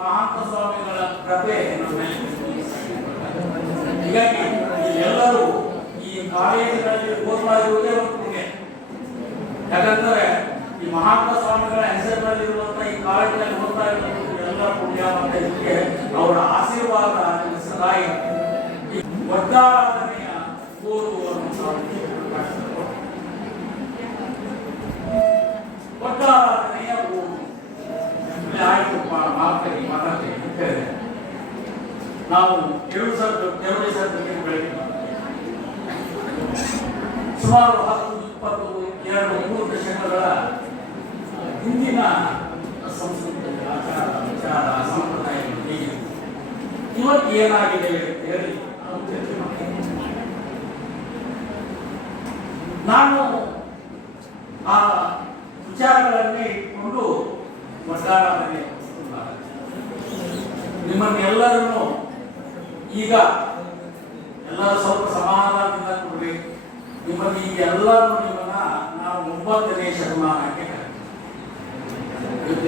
ಮಹಾಂತ ಸ್ವಾಮಿಗಳ ಕೃಪೆ ನಮ್ಮ ಮೇಲೆ ಹೀಗಾಗಿ ಎಲ್ಲರೂ ಈ ಕಾಲೇಜಿನಲ್ಲಿ ಓದ್ತಾ ಇರುವುದೇ ಒಂದು ಪುಣ್ಯ. ಯಾಕಂದ್ರೆ ಈ ಮಹಾತ್ಮ ಸ್ವಾಮಿಗಳ ಹೆಸರಿನಲ್ಲಿರುವಂತಹ ಈ ಕಾಲೇಜಿನಲ್ಲಿ ಓದ್ತಾ ಇರುವುದು ಎಲ್ಲ ಪುಣ್ಯ. ಮತ್ತೆ ಇದಕ್ಕೆ ಅವರ ಆಶೀರ್ವಾದ ಸದಾ ಈ ಒಟ್ಟಾರಾಧನೆಯ ಒಟ್ಟಾರಾಧನೆಯ ಆಯ್ತು ಮಾತಾಡ್ತೇವೆ. ನಾವು ಎರಡು ಬಗ್ಗೆ ಬೆಳಗ್ಗೆ ಸುಮಾರು 10, 20, 2, 3 ದಶಕಗಳ ಹಿಂದಿನ ಸಂಸ್ಕೃತಿ, ಆಚಾರ, ವಿಚಾರ, ಸಂಪ್ರದಾಯಗಳು ಹೇಗೆ ಇವತ್ತು ಏನಾಗಿದೆ ಅಂತ ಹೇಳಿ ನಾವು ಚರ್ಚೆ ಮಾಡ್ತೇವೆ. ನಾನು ಆ ವಿಚಾರಗಳನ್ನೇ ಇಟ್ಕೊಂಡು ಒಟ್ಟಾರಾಧನೆ ನಿಮ್ಮನ್ನೆಲ್ಲರನ್ನು ಈಗ ಎಲ್ಲರೂ ಸ್ವಲ್ಪ ಸಮಾಧಾನದಿಂದ ಕೊಡ್ಬೇಕು. ನಿಮ್ಮನ್ನು ಈಗ ಎಲ್ಲರೂ ನಿಮ್ಮನ್ನ ನಾವು 9ನೇ ಶತಮಾನಕ್ಕೆ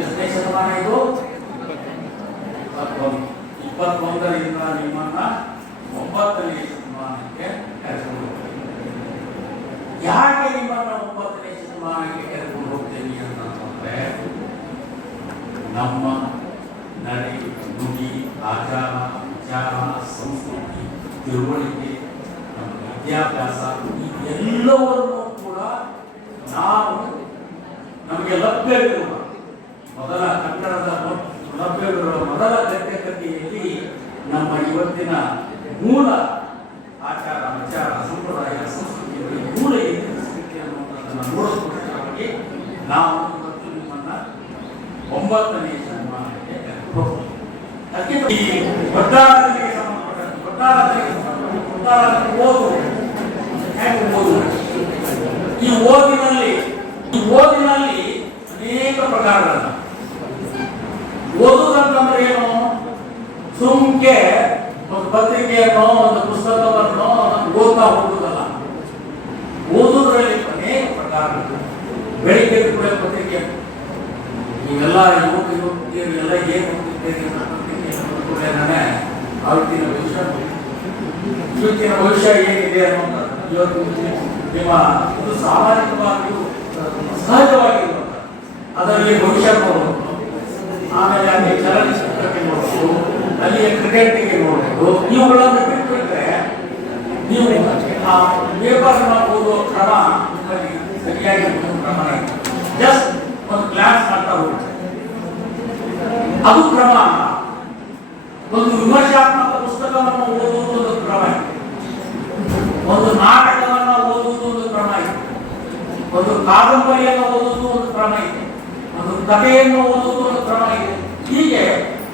ಎಷ್ಟನೇ ಶತಮಾನ ಇದು 21ರಿಂದ ನಿಮ್ಮನ್ನ 9ನೇ ಶತಮಾನಕ್ಕೆ ಕರೆದುಕೊಂಡು ಹೋಗ್ತೇನೆ. ಯಾಕೆ ನಿಮ್ಮನ್ನ 9ನೇ ಶತಮಾನಕ್ಕೆ ಕರೆದುಕೊಂಡು ಹೋಗ್ತೇನೆ ಅಂತಂದ್ರೆ ನಮ್ಮ ನಡೆ, ನುಡಿ, ಆಚಾರ, ವಿಚಾರ, ಸಂಸ್ಕೃತಿ, ತಿಳುವಳಿಕೆ, ನಮ್ಮ ವಿದ್ಯಾಭ್ಯಾಸ ಎಲ್ಲವನ್ನೂ ಕೂಡ ನಾವು ನಮಗೆ ಲಭ್ಯವಿರುವ ಮೊದಲ ಕನ್ನಡದ ಲಭ್ಯವಿರುವ ಮೊದಲ ಗದ್ಯಕಥೆಯಲ್ಲಿ ನಮ್ಮ ಇವತ್ತಿನ ಮೂಲ ಆಚಾರ, ವಿಚಾರ, ಸಂಪ್ರದಾಯ, ಸಂಸ್ಕೃತಿಗಳಿಗೆ ಮೂಲ ಏನಿದೆ ಅನ್ನುವುದನ್ನು ನೋಡೋದಕ್ಕೋಸ್ಕರವಾಗಿ ನಾವು ಇವತ್ತು ನಿಮ್ಮನ್ನ 9ನೇ ಶತಮಾನಕ್ಕೆ ಹೋಗ್ತೀವಿ. ಅದಕ್ಕೆ ಈ ಒಟ್ಟಾರಾಧನೆಗೆ ಸಂಬಂಧಪಟ್ಟಂತೆ ಒಟ್ಟಾರಾಧನೆ ಓದು ಹೇಗೆ ಈ ಓದಿನಲ್ಲಿ ಅನೇಕ ಪ್ರಕಾರಗಳನ್ನ ಓದುವುದಂತಂದ್ರೆ ಏನು? ಸುಮ್ಕೆ ಒಂದು ಪತ್ರಿಕೆಯನ್ನು, ಒಂದು ಪುಸ್ತಕವನ್ನು ಓದ್ತಾ ಹೋಗುವುದಲ್ಲ. ಓದುವುದರಲ್ಲಿ ಅನೇಕ ಪ್ರಕಾರಗಳು. ಬೆಳಿಗ್ಗೆ ಕೂಡ ಪತ್ರಿಕೆ ನೀವೆಲ್ಲ ಯುವಕರು ಎಲ್ಲ ಏನು ಓದ್ತಿದ್ದೇನೆ ಇವತ್ತಿನ ಭವಿಷ್ಯ ಏನಿದೆ ಅನ್ನೋದು ಇವತ್ತು ನಿಮ್ಮ ಇದು ಸಾಮಾಜಿಕವಾಗಿಯೂ ಸಹಜವಾಗಿರುವಂಥ ಅದರಲ್ಲಿ ಭವಿಷ್ಯ ನೋಡಬಹುದು. ಆಮೇಲೆ ಅಲ್ಲಿ ಚಲನಚಿತ್ರಕ್ಕೆ ನೋಡಬಹುದು, ಅಲ್ಲಿಯ ಕ್ರಿಕೆಟ್ಗೆ ನೋಡಬಹುದು. ಇವುಗಳನ್ನು ಬಿಟ್ಟುಬಿಟ್ರೆ ನೀವು ಆ ಪೇಪರ್ನ ಓದುವ ಕ್ರಮ ಸರಿಯಾಗಿ ಕ್ರಮ ಜಸ್ಟ್ ಒಂದು ಕ್ಲಾಸ್ ಮಾಡ್ತಾ ಹೋಗುತ್ತೆ. ಅದು ಕ್ರಮ. ಒಂದು ವಿಮರ್ಶಾತ್ಮಕ ಪುಸ್ತಕವನ್ನು ಓದುವುದು ಒಂದು ಕ್ರಮ, ಒಂದು ನಾಟಕವನ್ನು ಓದುವುದು ಒಂದು ಕ್ರಮ ಇದೆ, ಒಂದು ಕಾದಂಬರಿಯನ್ನು ಓದುವುದು ಒಂದು ಕ್ರಮ ಇದೆ, ಒಂದು ಕಥೆಯನ್ನು ಓದುವುದು ಒಂದು ಕ್ರಮ ಇದೆ. ಹೀಗೆ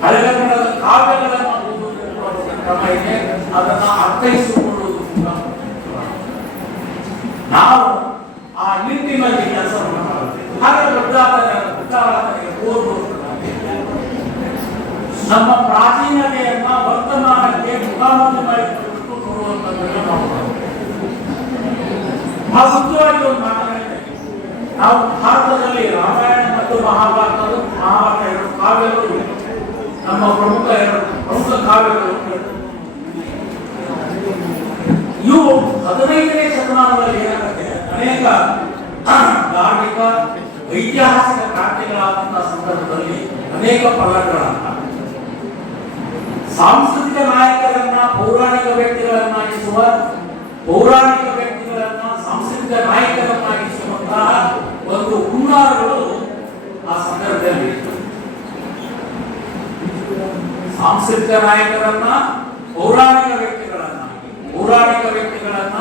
ಹಳೆಗನ್ನಡದ ಕಾವ್ಯಗಳನ್ನು ಓದುವುದು ಒಂದು ಕ್ರಮ ಇದೆ. ಅದನ್ನು ಅರ್ಥೈಸಿಕೊಳ್ಳುವುದು ಕೂಡ ನಾವು ಆ ನಿಟ್ಟಿನಲ್ಲಿ ಕೆಲಸವನ್ನು ಮಾಡುತ್ತೇವೆ. ಹಾಗೆ ಒಟ್ಟಾರಾಧನೆ ಓದುವುದು ನಮ್ಮ ಪ್ರಾಚೀನತೆಯನ್ನ ವರ್ತಮಾನಕ್ಕೆ ಮುಖಾಮುಖಿ ಮಾಡಿಕೊಂಡು ನೋಡುವಂಥದ್ದನ್ನು ನಾವು ಬಹಳ ಮುಖ್ಯವಾಗಿ ಒಂದು ಮಾತನಾಡಿದ್ದೇವೆ. ನಾವು ಭಾರತದಲ್ಲಿ ರಾಮಾಯಣ ಮತ್ತು ಮಹಾಭಾರತ ಎರಡು ಕಾವ್ಯಗಳು ನಮ್ಮ ಪ್ರಮುಖ ಕಾವ್ಯಗಳು. ಇವು 15ನೇ ಶತಮಾನದಲ್ಲಿ ಏನಾಗುತ್ತೆ, ಅನೇಕ ಧಾರ್ಮಿಕ ಐತಿಹಾಸಿಕ ಕ್ರಾಂತಿಗಳಾದಂತಹ ಸಂದರ್ಭದಲ್ಲಿ ಅನೇಕ ಪಲ್ಲಟಗಳನ್ನ ಸಾಂಸ್ಕೃತಿಕ ನಾಯಕರನ್ನ ಪೌರಾಣಿಕ ವ್ಯಕ್ತಿಗಳನ್ನಾಗಿಸುವ, ಪೌರಾಣಿಕ ವ್ಯಕ್ತಿಗಳನ್ನ ಸಾಂಸ್ಕೃತಿಕ ನಾಯಕರನ್ನಾಗಿಸುವಂತಹ ಒಂದು ಹುನ್ನಾರಗಳು ಆ ಸಂದರ್ಭದಲ್ಲಿ ಸಾಂಸ್ಕೃತಿಕ ನಾಯಕರನ್ನ ಪೌರಾಣಿಕ ವ್ಯಕ್ತಿಗಳನ್ನಾಗಿ, ಪೌರಾಣಿಕ ವ್ಯಕ್ತಿಗಳನ್ನ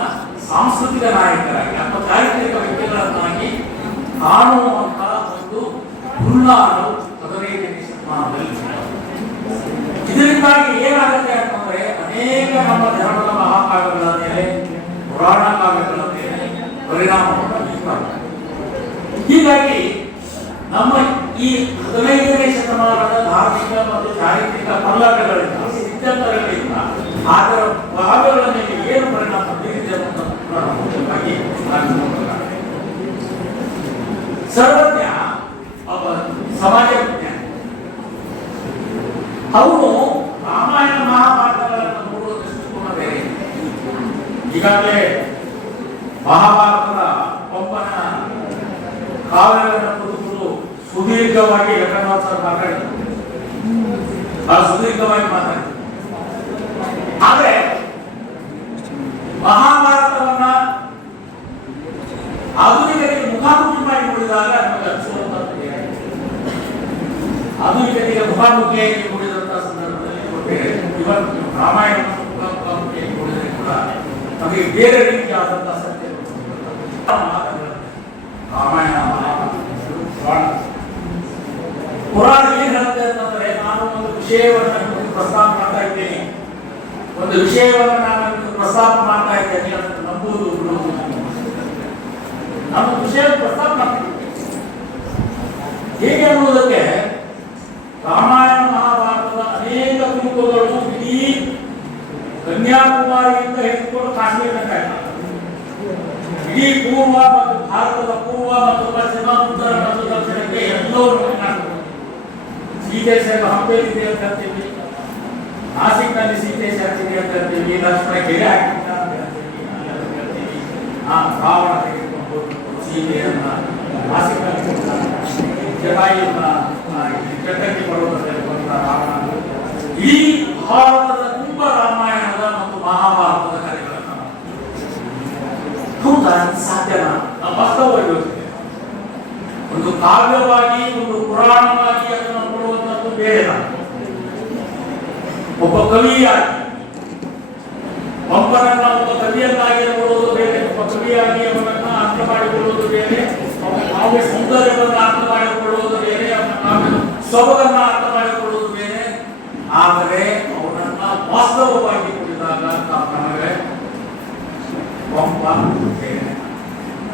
ಸಾಂಸ್ಕೃತಿಕ ನಾಯಕರಾಗಿ ಅಥವಾ ಚಾರಿತ್ರಿಕ ವ್ಯಕ್ತಿಗಳನ್ನಾಗಿ ಕಾಣುವಂತಹ ಒಂದು ಹುನ್ನಾರು 15ನೇ ಶತಮಾನದಲ್ಲಿ. ಇದರಿಂದಾಗಿ ಏನಾಗುತ್ತೆ ಅಂತಂದ್ರೆ ಅನೇಕ ನಮ್ಮ ಧರ್ಮದ ಮಹಾಕಾವ್ಯಗಳ ಮೇಲೆ, ಪುರಾಣ ಕಾವ್ಯಗಳ ಮೇಲೆ ಪರಿಣಾಮವನ್ನು ಬೀರ್ತಾರೆ. ಹೀಗಾಗಿ ನಮ್ಮ ಈ 15ನೇ ಶತಮಾನದ ಧಾರ್ಮಿಕ ಮತ್ತು ಚಾರಿತ್ರಿಕ ಪಲ್ಲಟಗಳಿಂದ, ಸಿದ್ಧಾಂತಗಳಿಂದ ಅದರ ಕಾವ್ಯಗಳ ಮೇಲೆ ಏನು ಪರಿಣಾಮ ಬೀರಿದೆ ಅನ್ನೋದನ್ನು ಮುಖ್ಯವಾಗಿ ಸರ್ವಜ್ಞ ಸಮಾಜ ವಿಜ್ಞಾನ ಅವರು ರಾಮಾಯಣ ಮಹಾಭಾರತಗಳನ್ನು ನೋಡುವ ದೃಷ್ಟಿಕೋನ ಬೇರೆ. ಈಗಾಗಲೇ ಮಹಾಭಾರತದ ಪಂಪನ ಕಾವ್ಯಗಳನ್ನು ಕುರಿತು ಸುದೀರ್ಘವಾಗಿ ಘಟನಾಚಾರ ಮಾತಾಡಿದರು, ಬಹಳ ಸುದೀರ್ಘವಾಗಿ ಮಾತಾಡಿದರು. ಆದರೆ ಮಹಾಭಾರತವನ್ನ ಆಧುನಿಕರಿಗೆ ಮುಖಾಮುಖಿ ಮಾಡಿ ನೋಡಿದಾಗ ನಮಗೆ ಅನಿಸುವಂತದ್ದು ಆಧುನಿಕರಿಗೆ ಮುಖಾಮುಖಿಯಾಗಿ ನೋಡಿದಂತಹ ಸಂದರ್ಭದಲ್ಲಿ ಇವತ್ತು ರಾಮಾಯಣವನ್ನು ಮುಖಾಮುಖಿಯಾಗಿ ನೋಡಿದರೆ ಕೂಡ ನಮಗೆ ಬೇರೆ ರೀತಿಯಾದಂತಹ ಸತ್ಯ ರಾಮಾಯಣ ಪುರಾಣ ಏನ್ ಹೇಳುತ್ತೆ ಅಂತಂದ್ರೆ, ನಾನು ಒಂದು ವಿಷಯವನ್ನು ಪ್ರಸ್ತಾಪ ಮಾಡ್ತಾ ಇದ್ದೇನೆ, ಒಂದು ವಿಷಯವನ್ನು ನಾನು ಪ್ರಸ್ತಾಪ ಮಾಡ್ತಾ ಇದ್ದೇನೆ, ಅದನ್ನು ನಂಬುವುದು ಬಿಡುವುದು. ನಾನು ವಿಷಯ ಪ್ರಸ್ತಾಪ ಮಾಡ್ತೀನಿ ಹೇಗೆ ಅನ್ನುವುದಕ್ಕೆ ರಾಮಾಯಣ ಮಹಾಭಾರತದ ಅನೇಕ ತುಣುಕುಗಳು ಇಡೀ ಕನ್ಯಾಕುಮಾರಿಯಿಂದ ಹಿಡಿದುಕೊಂಡು ಕಾಶ್ಮೀರ ತನಕ, ಇಡೀ ಪೂರ್ವ ಮತ್ತು ಭಾರತದ ಪೂರ್ವ ಮತ್ತು ಪಶ್ಚಿಮ, ಉತ್ತರ ಮತ್ತು ದಕ್ಷಿಣಕ್ಕೆ ಎಲ್ಲವೂ ಕಾಣ್ತದೆ. ಸೀತೆ ಸೇವೆ ಹಂಪೆಯಲ್ಲಿ ಅಂತ ಹೇಳ್ತೀವಿ, ನಾಸಿಕ್ನಲ್ಲಿ ಸೀತೆ ಸೇರ್ತೀವಿ ಅಂತ ಹೇಳ್ತೀವಿ, ಲಕ್ಷ್ಮಣ ಗೆರೆ ಹಾಕಿದ್ದ ಅಂತ ಹೇಳ್ತೀವಿ, ರಾವಣ ತೆಗೆದುಕೊಂಡು ಸೀತೆಯನ್ನ ನಾಸಿಕ್ನಲ್ಲಿ ಜಟಾಯುನ ಚಟಕ್ಕೆ ಪರ್ವತದಲ್ಲಿ ಬಂದ ರಾವಣ. ಈ ಭಾರತದ ತುಂಬ ರಾಮಾಯಣದ ಮತ್ತು ಮಹಾಭಾರತದ ಕಥೆಗಳನ್ನು ಹೌದಾ ಸಾಧ್ಯನಾ? ವಾಸ್ತವವಾಗಿ ಯೋಚಿಸಿದೆ. ಒಂದು ಕಾವ್ಯವಾಗಿ, ಒಂದು ಪುರಾಣವಾಗಿ ಅದನ್ನು ನೋಡುವಂಥದ್ದು ಬೇರೆ. ಒಬ್ಬ ಕವಿಯಾಗಿ ಪಂಪನನ್ನ ಒಬ್ಬ ಕವಿಯನ್ನಾಗಿ ನೋಡುವುದು ಬೇರೆ, ಒಬ್ಬ ಕವಿಯಾಗಿ ಅವನನ್ನ ಅರ್ಥ ಮಾಡಿಕೊಳ್ಳುವುದು ಬೇರೆ, ಅವನ ಕಾವ್ಯ ಸೌಂದರ್ಯವನ್ನು ಅರ್ಥ ಮಾಡಿಕೊಳ್ಳುವುದು ಬೇರೆ, ಅವನ ಕಾವ್ಯ ಸೊಬಗನ್ನ ಅರ್ಥ ಮಾಡಿಕೊಳ್ಳುವುದು ಬೇರೆ. ಆದರೆ ಅವನನ್ನ ವಾಸ್ತವವಾಗಿ ಕುಡಿದಾಗ ನಮಗೆ ಪಂಪ ಬೇರೆ.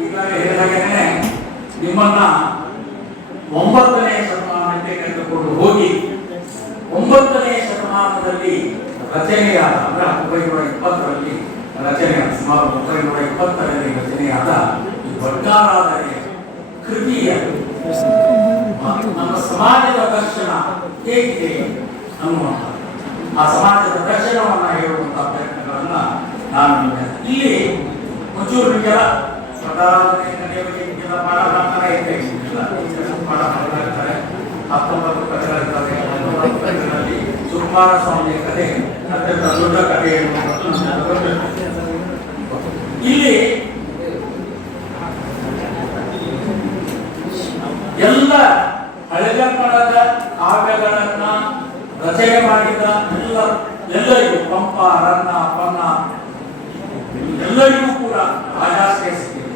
ಈಗಾಗಲೇ ಹೇಳಿದಾಗೇನೆ ನಿಮ್ಮನ್ನ 9ನೇ ಶತಮಾನಕ್ಕೆ ಕರೆದುಕೊಂಡು ಹೋಗಿ 9ನೇ ಶತಮಾನದಲ್ಲಿ ರಚನೆಯಾದ, ಅಂದ್ರೆ 1920ರಲ್ಲಿ ರಚನೆಯಾದ, ಸುಮಾರು 1920ರಲ್ಲಿ ರಚನೆಯಾದ ಈ ಬಂಗಾರಾಧನೆಯ ಕೃತಿಯ ನಮ್ಮ ಸಮಾಜದ ದರ್ಶನ ಹೇಗಿದೆ ಅನ್ನುವಂಥ ಆ ಸಮಾಜದ ದರ್ಶನವನ್ನ ಹೇಳುವಂತಹ ಪ್ರಯತ್ನಗಳನ್ನ ನಾನು ಇಲ್ಲಿ ಒಂಚೂರು ನಿಮಗೆಲ್ಲ ಬಂಗಾರಾಧನೆ ಕಥೆಯ ಬಗ್ಗೆ ನಿಮಗೆಲ್ಲ ಪಾಠ ಮಾಡ್ತಾನೆ ಇದ್ದೇವೆ. ಪಾಠ ಮಾಡ್ತಾ ಇರ್ತಾರೆ. 19 ಕಥೆಗಳಿರ್ತದೆ. 19 ಕಥೆಗಳಲ್ಲಿ ಸುಕುಮಾರ ಸ್ವಾಮಿಯ ಕಥೆ ಅತ್ಯಂತ ದೊಡ್ಡ ಕಥೆ ಇಲ್ಲಿ ಎಲ್ಲ ಹಳೆಗನ್ನಡದ ಕಾವ್ಯಗಳನ್ನ ರಚನೆ ಮಾಡಿದ ಎಲ್ಲರಿಗೂ ಪಂಪ, ರನ್ನ, ಪನ್ನ ಎಲ್ಲರಿಗೂ ಕೂಡ ರಾಜಾಶ್ರಯ ಸಿಕ್ಕಿದೆ.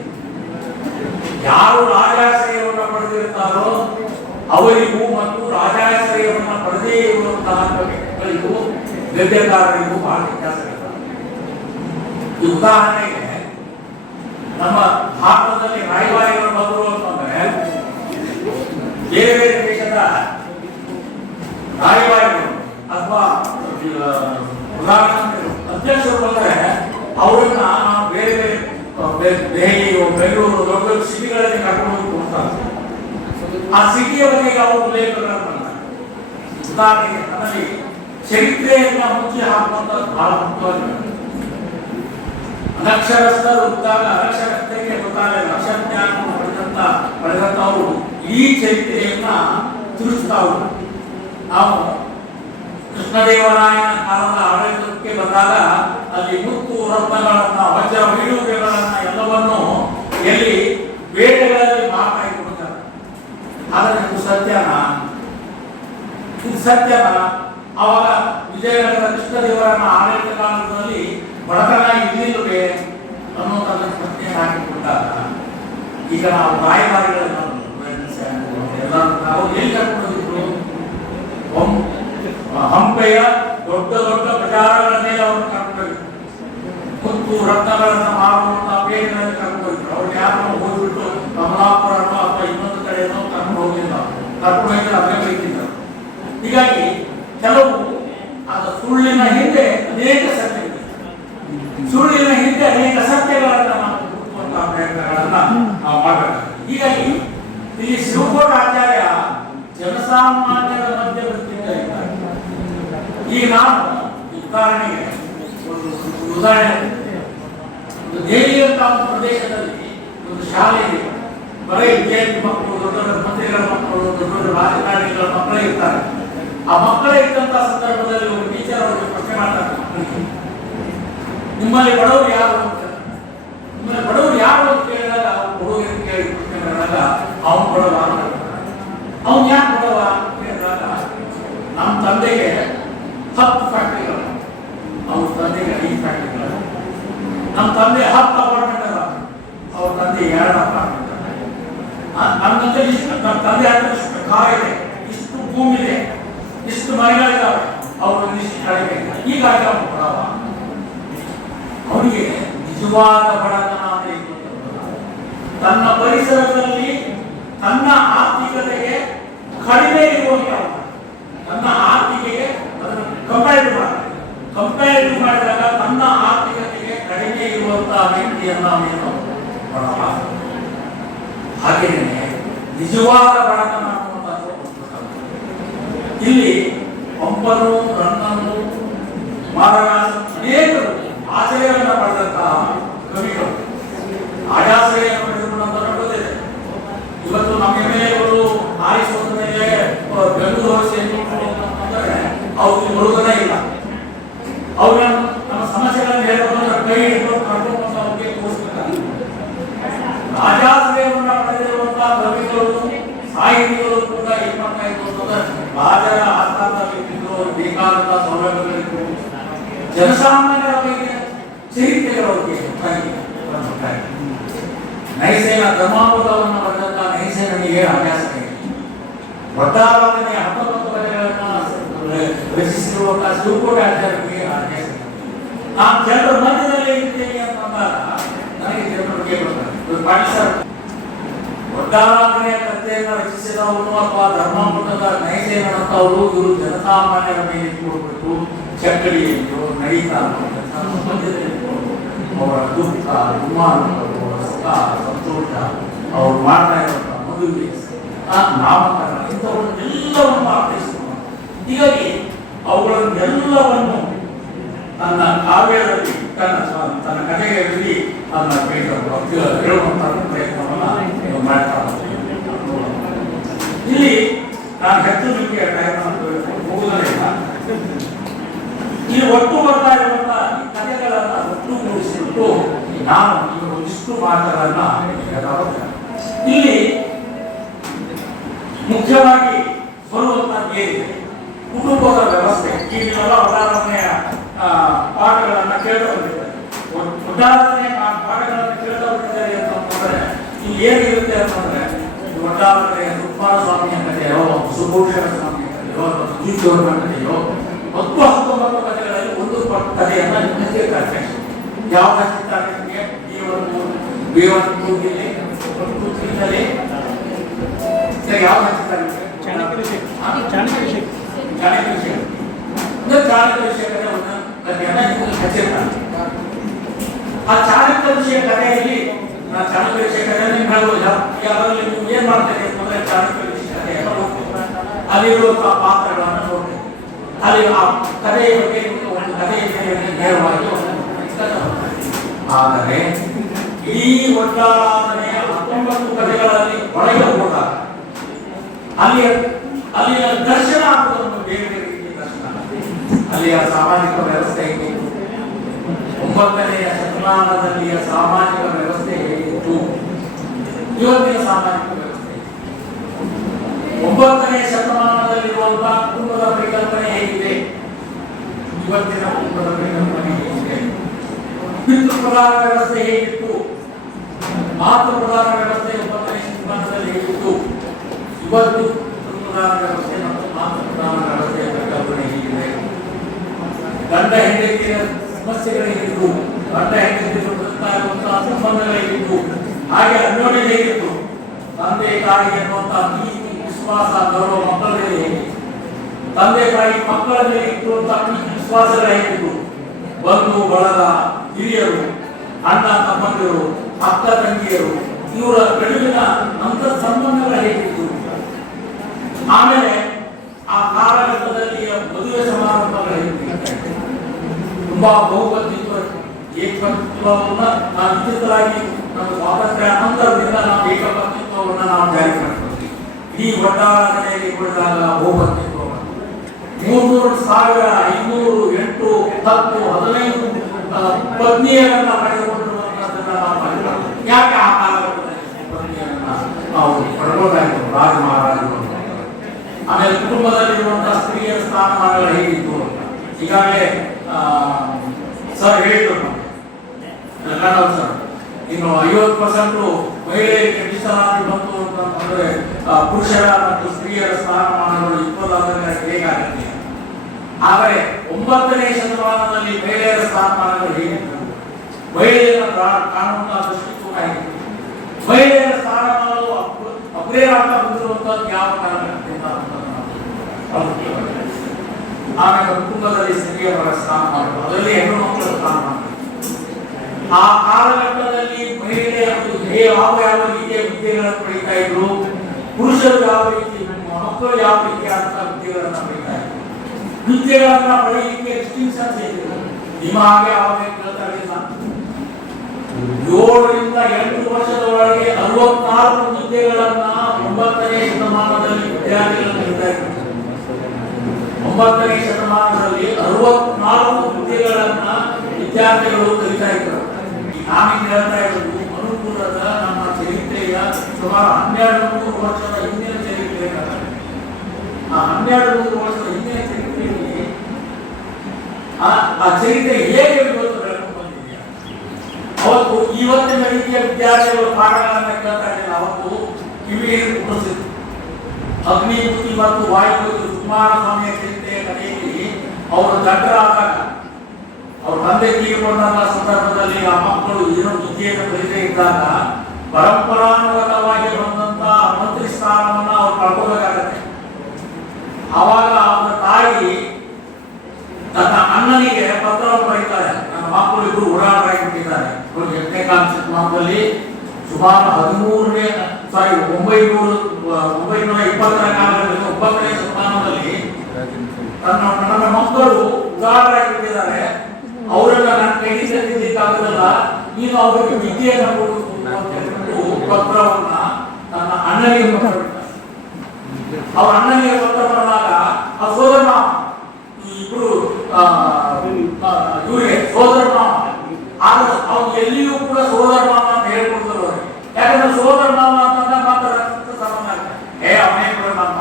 ಯಾರು ರಾಜಾಶ್ರಯವನ್ನು ಪಡೆದಿರ್ತಾರೋ ಅವರಿಗೂ ಮತ್ತು ರಾಜಾಶ್ರಯವನ್ನು ಪಡೆದೇ ಇರುವಂತಹ ಕವಿಗಳಿಗೂ ಗದ್ಯಕಾರರಿಗೂ ಬಹಳ ವ್ಯತ್ಯಾಸ ಇರ್ತದೆ. ಈ ಉದಾಹರಣೆಗೆ ನಮ್ಮ ಭಾರತದಲ್ಲಿ ರಾಯಭಾರಿಗಳು ಬಂದರು ಅಂತಂದ್ರೆ ಬೇರೆ ಬೇರೆ ದೇಶದ ರಾಯಭಾರಿಗಳು ಅಥವಾ ಪ್ರಧಾನಮಂತ್ರಿಗಳು ಅಧ್ಯಕ್ಷರು ಬಂದರೆ ಅವರನ್ನ ನಾವು ಬೇರೆ ಬೇರೆ ದೆಹಲಿಯೋ ಬೆಂಗಳೂರು ದೊಡ್ಡ ದೊಡ್ಡ ಸಿಟಿಗಳಲ್ಲಿ ಕರ್ಕೊಂಡು ಹೋಗಿ ಕೊಡ್ತಾರೆ. ಆ ಸಿಟಿಯ ಬಗ್ಗೆ ಯಾವ ಉಲ್ಲೇಖಗಳನ್ನು ಮಾಡ್ತಾರೆ. ಉದಾಹರಣೆಗೆ ನನ್ನಲ್ಲಿ ಚರಿತ್ರೆಯನ್ನ ಮುಚ್ಚಿ ಹಾಕುವಂಥದ್ದು ಬಹಳ ಮುಖ್ಯವಾಗಿದೆ. ಅನಕ್ಷರಸ್ಥರು ಇದ್ದಾಗ ಅನಕ್ಷರಸ್ಥರಿಗೆ ಗೊತ್ತಾಗಲಿಲ್ಲ, ಅಕ್ಷರಜ್ಞಾನವನ್ನು ಪಡೆದಂತವರು ಈ ಚರಿತ್ರೆಯನ್ನ ತಿಳಿಸ್ತಾ ಹೋದ್ರು. ನಾವು ಕೃಷ್ಣದೇವರಾಯನ ಕಾಲದ ಆಡಳಿತಕ್ಕೆ ಬಂದಾಗ ಅಲ್ಲಿ ಮುತ್ತು ರತ್ನಗಳನ್ನ, ವಜ್ರ ವೈಡೂರ್ಯಗಳನ್ನ ಎಲ್ಲವನ್ನು ಎಲ್ಲಿ ಬೇಟೆಗಳಲ್ಲಿ ಮಾರಾಟ ಕೊಡ್ತಾರೆ. ಆದರೆ ಇದು ಸತ್ಯನ? ಇದು ಸತ್ಯನ? ಅವಾಗ ವಿಜಯನಗರ ಕೃಷ್ಣದೇವರನ್ನ ಆಡಳಿತ ಕಾಲದಲ್ಲಿ ಬಡತನ ಇರಲಿಲ್ಲವೇ ಅನ್ನೋದನ್ನ ಪ್ರಶ್ನೆ ಹಾಕಿಕೊಂಡಾಗ ಈಗ ನಾವು ರಾಯಭಾರಿಗಳನ್ನು ನಾವು ಎಲ್ಲಿ ಕರ್ಕೊಂಡಿದ್ರು? ಹಂಪೆಯ ದೊಡ್ಡ ದೊಡ್ಡ ಪ್ರಚಾರಗಳ ಮೇಲೆ ಅವರು ಕರ್ಕೊಂಡು ಮುತ್ತು ರತ್ನಗಳನ್ನು ಮಾರುವಂತಹ ಬೇಟೆಗಳಲ್ಲಿ ಕರ್ಕೊಂಡು ಅವ್ರು ಯಾರನ್ನೋ ಹೋಗ್ಬಿಟ್ಟು ಕಮಲಾಪುರನೋ ಅಥವಾ ಇನ್ನೊಂದು ಕಡೆಯೋ ಕರ್ಕೊಂಡು ಹೋಗಿಲ್ಲ, ಕರ್ಕೊಂಡು ಹೋಗಿದ್ರೆ ಅದೇ ಬೈತಿದ್ರು. ಹೀಗಾಗಿ ಕೆಲವು ಅದು ಸುಳ್ಳಿನ ಹಿಂದೆ ಅನೇಕ ಸತ್ಯಗಳು, ಸುಳ್ಳಿನ ಹಿಂದೆ ಅನೇಕ ಸತ್ಯಗಳನ್ನ ನಾವು ಹುಡುಕುವಂತಹ ಪ್ರಯತ್ನಗಳನ್ನ ನಾವು ಮಾಡಬೇಕು. ಹೀಗಾಗಿ ಇಲ್ಲಿ ಶಿವಕೋಟ ಆಚಾರ್ಯ ಜನಸಾಮಾನ್ಯರ ಮಧ್ಯೆ ಬರ್ತಿದ್ದಾರೆ. ಈಗ ನಾನು ಈ ಕಾರಣಕ್ಕೆ ಒಂದು ಉದಾಹರಣೆ, ಒಂದು ದೆಹಲಿ ಅಂತ ಒಂದು ಪ್ರದೇಶದಲ್ಲಿ ಒಂದು ಶಾಲೆ ಇದೆ. ಬರೀ ವಿದ್ಯಾರ್ಥಿ ಮಕ್ಕಳು, ದೊಡ್ಡ ದೊಡ್ಡ ಮಂತ್ರಿಗಳ ಮಕ್ಕಳು, ದೊಡ್ಡ ದೊಡ್ಡ ರಾಜಕಾರಣಿಗಳ ಮಕ್ಕಳೇ ಇರ್ತಾರೆ. ಆ ಮಕ್ಕಳೇ ಇದ್ದಂತಹ ಸಂದರ್ಭದಲ್ಲಿ ಒಂದು ಟೀಚರ್ ಅವರಿಗೆ ಪ್ರಶ್ನೆ ಮಾಡ್ತಾರೆ, ನಿಮ್ಮಲ್ಲಿ ಬಡವರು ಯಾರು ಅಂತ. ನಿಮ್ಮಲ್ಲಿ ಬಡವರು ಯಾರು ಅಂತ ಕೇಳಿದಾಗ ಹುಡುಗರಿಗೆ ಕೇಳಿ ಪ್ರಶ್ನೆ ಮಾಡಿದಾಗ ಅವನು ಬಡವ ಅಂತ. ಅವನು ಯಾಕೆ ಬಡವ ಅಂತ ಕೇಳಿದಾಗ ನಮ್ಮ ತಂದೆಗೆ 10 ಫ್ಯಾಕ್ಟ್ರಿಗಳು, ಅವ್ರ ತಂದೆಗೆ 5 ಫ್ಯಾಕ್ಟ್ರಿಗಳು. ನಮ್ಮ ತಂದೆ 10 ಅಪಾರ್ಟ್ಮೆಂಟ್ ಅಲ್ಲ, ಅವ್ರ ತಂದೆ 2 ಅಪಾರ್ಟ್ಮೆಂಟ್. ನಮ್ಮ ತಂದೆ ಇಷ್ಟು ಕಾರ್ ಇದೆ, ಇಷ್ಟು ಭೂಮಿ ಇದೆ, ಇಷ್ಟು ಮನೆಗಳಿದ್ದಾವೆ, ಅವರು ಇಷ್ಟು ಕಡಿಮೆ. ಹೀಗಾಗಿ ಅವನು ಬಡವ. ಅವನಿಗೆ ನಿಜವಾದ ಬಡತನ ಅಂತ ತನ್ನ ಪರಿಸರದಲ್ಲಿ ತನ್ನ ಆರ್ಥಿಕತೆಗೆ ಕಡಿಮೆ ಇರುವಂತಹ, ತನ್ನ ಆರ್ಥಿಕೆಗೆ ಅದನ್ನು ಕಂಪೇರಿಟಿವ್ ಮಾಡಿದಾಗ ತನ್ನ ಆರ್ಥಿಕತೆಗೆ ಕಡಿಮೆ ಇರುವಂತಹ ವ್ಯಕ್ತಿಯನ್ನ ಅವನು ಬಡವ. ಹಾಗೆಯೇ ನಿಜವಾದ ಬಡತನ ಅನ್ನುವಂಥದ್ದು ಇಲ್ಲಿ ಒಬ್ಬರು ರನ್ನನ್ನು ಮಾರವ್ಯಾಸ ಅನೇಕರು ಆಶ್ರಯವನ್ನು ಪಡೆದಂತಹ ಕವಿಗಳು ಆಯಾಶ್ರಯ ಪಡೆದುಕೊಂಡಂತ ನೋಡೋದಿದೆ. ಇವತ್ತು ನಮ್ಮ ಎಮ್ಮೆಗಳು ಆರಿಸುವ ಮೇಲೆ ಬೆಂಗಳೂರು ಸೇರಿಕೊಂಡ್ರೆ ಅವ್ರಿಗೆ ಬರುವುದೇ ಇಲ್ಲ. ಅವ್ರ ನಮ್ಮ ಸಮಸ್ಯೆಗಳನ್ನು ಹೇಳೋದ್ರೆ ಕೈ ಹಿಡಿದು ಕರ್ಕೊಂಡು ಅವ್ರಿಗೆ ತೋರಿಸ್ತಾರೆ. ರಾಜಾಶ್ರಯವನ್ನ ಪಡೆದಿರುವಂತಹ ಕವಿಗಳು, ಸಾಹಿತಿಗಳು ಕೂಡ ಏನ್ ಮಾಡ್ತಾ ಇದ್ರು ಅಂತಂದ್ರೆ ರಾಜರ ಆಸ್ಥಾನದಲ್ಲಿದ್ದು ಬೇಕಾದಂತಹ ಸೌಲಭ್ಯಗಳಿತ್ತು. ಜನಸಾಮಾನ್ಯರ ಬಗ್ಗೆ ಚರಿತ್ರೆಗಳ ಬಗ್ಗೆ ನೈಸೇನ ಧರ್ಮಾಮೃತವನ್ನು ಬರೆದಂತಹ ನೈಸೇನಿಗೆ ಅಭ್ಯಾಸ ಇದೆ. ವೃತ್ತಾರಾಧನೆಯ 19 ಕಥೆಗಳನ್ನು ರಚಿಸಿರುವಂತಹ ಶಿವಕೋಟೆ ಆಚಾರ್ಯರಿಗೆ ಅಭ್ಯಾಸ ಇದೆ. ನಾನು ಜನರ ಮಧ್ಯದಲ್ಲಿ ಇರ್ತೇನೆ ಅಂತಂದಾಗ ನನಗೆ ಜನರ ಬಗ್ಗೆ ಬರ್ತಾರೆ. ವೃತ್ತಾರಾಧನೆಯ ಕಥೆಯನ್ನು ರಚಿಸಿದವನು ಅಥವಾ ಧರ್ಮಾಮೃತದ ನೈಸೇನಂತವರು ಇವರು ಜನಸಾಮಾನ್ಯರ ಮೇಲೆ ಕೊಡ್ಬಿಟ್ಟು ಚಕ್ಕಡಿಯಲ್ಲಿಯೋ ನಡೀತಾ ಅವರ ದುಃಖ, ದುಮ್ಮಾನಗಳು, ಅವರ ಸುಖ, ಸಂತೋಷ, ಅವರು ಮಾಡ್ತಾ ಇರುವಂತಹ ಮದುವೆ, ನಾಮಕರಣ ಇಂಥವನ್ನೆಲ್ಲವನ್ನು ಅರ್ಥೈಸಿಕೊಂಡು ಹೀಗಾಗಿ ಅವುಗಳನ್ನೆಲ್ಲವನ್ನು ತನ್ನ ಕಾವ್ಯದಲ್ಲಿ ತನ್ನ ಕಥೆಯಲ್ಲಿ ಹೇಳುವಂತಹ ಪ್ರಯತ್ನವನ್ನು ಮಾಡ್ತಾ ಇಲ್ಲಿ ನಾನು ಹೆಚ್ಚು ನಿಮಗೆ ಹೋಗುವುದೇ ಇಲ್ಲ. ಈ ಒಟ್ಟು ಬರ್ತಾ ಇರುವಂತಹ ಕಥೆಗಳನ್ನ ಒಟ್ಟುಗೂಡಿಸಿಬಿಟ್ಟು ನಾನು ಇಷ್ಟು ಮಾತುಗಳನ್ನ ಇಲ್ಲಿ ಮುಖ್ಯವಾಗಿ ಬರುವಂತಹ ಏನಿದೆ ಕುಟುಂಬದ ವ್ಯವಸ್ಥೆ. ಈಗೆಲ್ಲ ಉದಾಹರಣೆಯ ಪಾಠಗಳನ್ನ ಕೇಳ್ತಾ ಬಂದಿದ್ದಾರೆ. ಉದಾಹರಣೆಯ ಪಾಠಗಳನ್ನು ಕೇಳ್ತಾ ಬಂದಿದ್ದಾರೆ ಅಂತಂದ್ರೆ ಇಲ್ಲಿ ಏನಿರುತ್ತೆ ಅಂತಂದ್ರೆ ಉದಾಹರಣೆಯ ಕುಮಾರಸ್ವಾಮಿಯ ಕಥೆಯೋ, ಸುಭೂಷಣ ಸ್ವಾಮಿಯ ಕಥೆಯೋ, ಜೀವನ ಕಥೆಯೋ 19 ಕಥೆಗಳಲ್ಲಿ ಒಂದು ಕಥೆಯನ್ನ ನಿಮಗೆ ಯಾವ ಚಿತ್ರಕ್ಕೆ ಯಾವ ಚಾಣಕ್ಯ ವಿಷಯ ಕಥೆಯನ್ನ ನಿಮಗೆ ಹಚ್ಚಿರ್ತಾರೆ. ಆ ಚಾಣಕ್ಯ ವಿಷಯ ಕಥೆಯಲ್ಲಿ ಚಾಣಕ್ಯ ವಿಷಯ ಕಥೆ ನಿಮ್ಗೆ ಹೇಳ್ಬೋದು. ಅದರಲ್ಲಿ ನೀವು ಏನ್ ಮಾಡ್ತೀರಿ ಅಂತಂದ್ರೆ ಚಾಣಕ್ಯ ವಿಷಯ ಕಥೆಯನ್ನು ಅಲ್ಲಿರುವಂತಹ ಪಾತ್ರಗಳನ್ನು ನೋಡ್ತೀವಿ. ಅಲ್ಲಿ ಆ ಕಥೆಯ ಬಗ್ಗೆ ಒಂದು ಕಥೆಯ ನೇರವಾಗಿ ಆದರೆ ಇಡೀ ಒಟ್ಟಾರೆಯ 19 ಕಥೆಗಳಲ್ಲಿ ಒಳಗೆ ಹೋದಾಗ ಅಲ್ಲಿಯ ದರ್ಶನ ಆಗುವುದನ್ನು ಬೇರೆ ಬೇರೆ ರೀತಿಯ ದರ್ಶನ. ಅಲ್ಲಿಯ ಸಾಮಾಜಿಕ ವ್ಯವಸ್ಥೆ ಹೇಗಿತ್ತು, 9ನೇ ಶತಮಾನದಲ್ಲಿಯ ಸಾಮಾಜಿಕ ವ್ಯವಸ್ಥೆ ಹೇಗಿತ್ತು, ಇವತ್ತಿನ ಸಾಮಾಜಿಕ ವ್ಯವಸ್ಥೆ, 9ನೇ ಶತಮಾನದಲ್ಲಿರುವಂತಹ ಕುಟುಂಬದ ಪರಿಕಲ್ಪನೆ ಹೇಗಿದೆ, ಇವತ್ತಿನ ಕುಟುಂಬದ ಪರಿಕಲ್ಪನೆ ಹೇಗಿದೆ, ಪಿತೃಪ್ರಧಾನ ವ್ಯವಸ್ಥೆ ಹೇಗಿತ್ತು, ಮಾತೃಪ್ರಧಾನ ವ್ಯವಸ್ಥೆ 9ನೇ ಶತಮಾನದಲ್ಲಿ ಹೇಗಿತ್ತು, ಇವತ್ತು ಪಿತೃಪ್ರಧಾನ ವ್ಯವಸ್ಥೆ ಮತ್ತು ಮಾತೃಪ್ರಧಾನ ವ್ಯವಸ್ಥೆಯ ಪರಿಕಲ್ಪನೆ ಹೇಗಿದೆ, ಗಂಡ ಹೆಂಡತಿಯ ಸಮಸ್ಯೆಗಳು ಹೇಗಿತ್ತು, ಗಂಡ ಹೆಂಡತಿಯ ಇರುವಂತಹ ಸಂಬಂಧಗಳು ಹೇಗಿತ್ತು, ಹಾಗೆ ಅನ್ಯೋನ್ಯ ಹೇಗಿತ್ತು, ತಂದೆ ತಾಯಿ ಎನ್ನುವಂತಹ ಪ್ರೀತಿ ವಿಶ್ವಾಸ ಗೌರವ ಮಕ್ಕಳ ಮೇಲೆ ಹೇಗಿತ್ತು, ತಂದೆ ತಾಯಿ ಮಕ್ಕಳ ಮೇಲೆ ಇಟ್ಟುವಂತಹ ಪ್ರೀತಿ ವಿಶ್ವಾಸಗಳು ಹೇಗಿತ್ತು, ಬಂಧು ಬಳಗ ಹಿರಿಯರು ಅಣ್ಣ ತಮ್ಮಂದಿರು ಅಕ್ಕ ತಂಗಿಯರು ಇವರ ನಡುವಿನ ಅಂತರ್ ಸಂಬಂಧಗಳು ಹೇಗಿತ್ತು, ಆಮೇಲೆ ಆ ಕಾಲಘಟ್ಟದಲ್ಲಿ ಮದುವೆ ಸಮಾರಂಭಗಳು ತುಂಬಾ ಬಹುಪತ್ನಿತ್ವ ಏಕಪತ್ನಿತ್ವವನ್ನು ನಾವು ವಿಚಿತ್ರವಾಗಿ ನಮ್ಮ ಸ್ವಾತಂತ್ರ್ಯ ನಂತರದಿಂದ ನಾವು ಏಕಪತ್ನಿತ್ವವನ್ನು ನಾವು ಜಾರಿ ಮಾಡ್ತೀವಿ. ಈ ಒಟ್ಟಾರೆಯಲ್ಲಿ ಕುಳಿತಾಗ ಬಹುಪತ್ನಿತ್ವವನ್ನು 300,500, 8, 10, 15 ಪತ್ನಿಯರನ್ನ ಪಡೆದುಕೊಂಡಿರುವಂತಹದನ್ನ ನಾವು ಮಾಡಿಕೊಳ್ಳೋದು. ಯಾಕೆ ಆ ಕಾಲಘಟ್ಟದಲ್ಲಿ ಪತ್ನಿಯರನ್ನ ನಾವು ಪಡ್ಕೊಳ್ಬೇಕು? ರಾಜ ಮಹಾರಾಜರು. ಆಮೇಲೆ ಕುಟುಂಬದಲ್ಲಿರುವಂತಹ ಸ್ತ್ರೀಯರ ಸ್ಥಾನಮಾನಗಳು ಹೇಗಿತ್ತು? ಈಗಾಗಲೇ ಸರ್ ಹೇಳಿದ್ರು, ಸರ್ ಇನ್ನು 50% ಮಹಿಳೆಯರಿಗೆ ಮೀಸಲಾತಿ ಬಂತು ಅಂತಂದ್ರೆ ಪುರುಷರ ಮತ್ತು ಸ್ತ್ರೀಯರ ಸ್ಥಾನಮಾನಗಳು ಇಪ್ಪತ್ತಾದರೆ ಹೇಗಾಗುತ್ತೆ? ಆದರೆ 9ನೇ ಶತಮಾನದಲ್ಲಿ ಮಹಿಳೆಯರ ಸ್ಥಾನಮಾನಗಳು ಹೇಗಿತ್ತು? ಮಹಿಳೆಯರ ಕಾನೂನಿನ ದೃಷ್ಟಿಕೋನ ಹೇಗಿತ್ತು? ಮಹಿಳೆಯರ ಸ್ಥಾನಮಾನವು ಅಪ್ಗ್ರೇಡ್ ಆಗ್ತಾ ಬಂದಿರುವಂತದ್ದು ಯಾವ ಕಾರಣದಿಂದ? ಆಮೇಲೆ ಕುಟುಂಬದಲ್ಲಿ ಸ್ತ್ರೀಯರ ಸ್ಥಾನಮಾನ, ಅದರಲ್ಲಿ ಹೆಣ್ಣು ಮಕ್ಕಳ ಸ್ಥಾನಮಾನ. ಆ ಕಾಲಘಟ್ಟದಲ್ಲಿ ಮಹಿಳೆಯರು ಯಾವ ರೀತಿಯ ವಿದ್ಯೆಗಳನ್ನು ಪಡಿತಾ ಇದ್ರು, ಪುರುಷರು ಯಾವ ರೀತಿ, ಮಕ್ಕಳು ಯಾವ ರೀತಿಯಾದಂತಹ ವಿದ್ಯೆಗಳನ್ನು ಪಡಿತಾ ಇದ್ರು. ವಿದ್ಯೆಗಳನ್ನ ಪಡೆಯಲಿಕ್ಕೆ ಡಿಸ್ಟಿಂಕ್ಷನ್ಸ್ ಇದೆ. ನಿಮ್ಮ ಹಾಗೆ ಅವಾಗ ಕೇಳ್ತಾ ಇರಲಿಲ್ಲ. 7 ರಿಂದ 8 ವರ್ಷದ ಒಳಗೆ 64 ವಿದ್ಯೆಗಳನ್ನ 9ನೇ ಶತಮಾನದಲ್ಲಿ ವಿದ್ಯಾರ್ಥಿಗಳು ಕಲಿತಾ ಇದ್ರು. 9ನೇ ಶತಮಾನದಲ್ಲಿ 64 ವಿದ್ಯೆಗಳನ್ನ ವಿದ್ಯಾರ್ಥಿಗಳು ಕಲಿತಾ ಇದ್ರು. ನಾವೀಗ ಹೇಳ್ತಾ ಇರೋದು ಮನುಕುಲದ ನಮ್ಮ ಚರಿತ್ರೆಯ ಸುಮಾರು 1200 ವರ್ಷದ ಹಿಂದಿನ ಚರಿತ್ರೆ. ಆ 1200 ವರ್ಷದ ಹಿಂದಿನ ಚರಿತ್ರೆಯಲ್ಲಿ ಆ ಚರಿತ್ರೆ ಹೇಗೆ ಇವತ್ತು ಬೆಳಕೊಂಡು ಬಂದಿದೆಯಾ? ಅವತ್ತು ಇವತ್ತಿನ ರೀತಿಯ ವಿದ್ಯಾರ್ಥಿಗಳು ಪಾಠಗಳನ್ನ ಕೇಳ್ತಾ ಇದ್ದಾರೆ. ಅವತ್ತು ಕಿವಿಗೆ ಕುಡಿಸಿದ್ರು. ಅಗ್ನಿಮೂರ್ತಿ ಮತ್ತು ವಾಯುಮೂರ್ತಿ ಕುಮಾರಸ್ವಾಮಿಯ ಚರಿತ್ರೆಯ ಕಥೆಯಲ್ಲಿ ಅವರು ದಡ್ಡರಾದಾಗ, ಅವ್ರ ತಂದೆ ತೀರಿಕೊಂಡಂತ ಸಂದರ್ಭದಲ್ಲಿ ಆ ಮಕ್ಕಳು ಏನೋ ವಿದ್ಯೆಯನ್ನು ಕಲಿತೇ ಇದ್ದಾಗ ಪರಂಪರಾನುಗತವಾಗಿ ಬಂದಂತಹ ಮಂತ್ರಿ ಸ್ಥಾನವನ್ನ ಅವ್ರು ಕಳ್ಕೋಬೇಕಾಗತ್ತೆ. ಆವಾಗ ಅವರ ತಾಯಿ ತನ್ನ ಅಣ್ಣನಿಗೆ ಪತ್ರವನ್ನು ಬರೀತಾರೆ. ನನ್ನ ಮಕ್ಕಳು ಇಬ್ಬರು ಓಡಾಡರಾಗಿಬಿಟ್ಟಿದ್ದಾರೆ. 8ನೇ ಶತಮಾನದಲ್ಲಿ ಸುಮಾರು 920ರ ಕಾಲದಲ್ಲಿ 9ನೇ ಶತಮಾನದಲ್ಲಿ ನನ್ನ ಮಕ್ಕಳು ಉದಾಹರಣೆಯಾಗಿಬಿಟ್ಟಿದ್ದಾರೆ. ಅವರೆಲ್ಲ ನನ್ನ ಕೈಗೆ ತಿದ್ದಕ್ಕಾಗಲ್ಲ, ನೀನು ಅವರಿಗೆ ವಿದ್ಯೆಯನ್ನು ಕೊಡು ಅಂತ ಹೇಳ್ಬಿಟ್ಟು ಪತ್ರವನ್ನ ನನ್ನ ಅಣ್ಣನಿಗೆ ಪತ್ರ ಬರೀತಾರೆ. ಅವ್ರ ಅಣ್ಣನಿಗೆ ಪತ್ರ ಬರೆದಾಗ ಆ ಸೋದರ ಮಾವ, ಇಬ್ರು ಇವರಿಗೆ ಸೋದರ ಮಾವ, ಆದ್ರೆ ಅವ್ನು ಎಲ್ಲಿಯೂ ಕೂಡ ಸೋದರ ಮಾವ ಅಂತ ಹೇಳ್ಕೊಡ್ತಾರೆ ಅವ್ರಿಗೆ. ಯಾಕಂದ್ರೆ ಸೋದರ ಮಾವ ಅಂತಂದ್ರೆ ಮಾತ್ರ ರಕ್ತ ಸಂಬಂಧ ಆಗ್ತದೆ. ಅವನೇ ಕೂಡ ನಮ್ಮ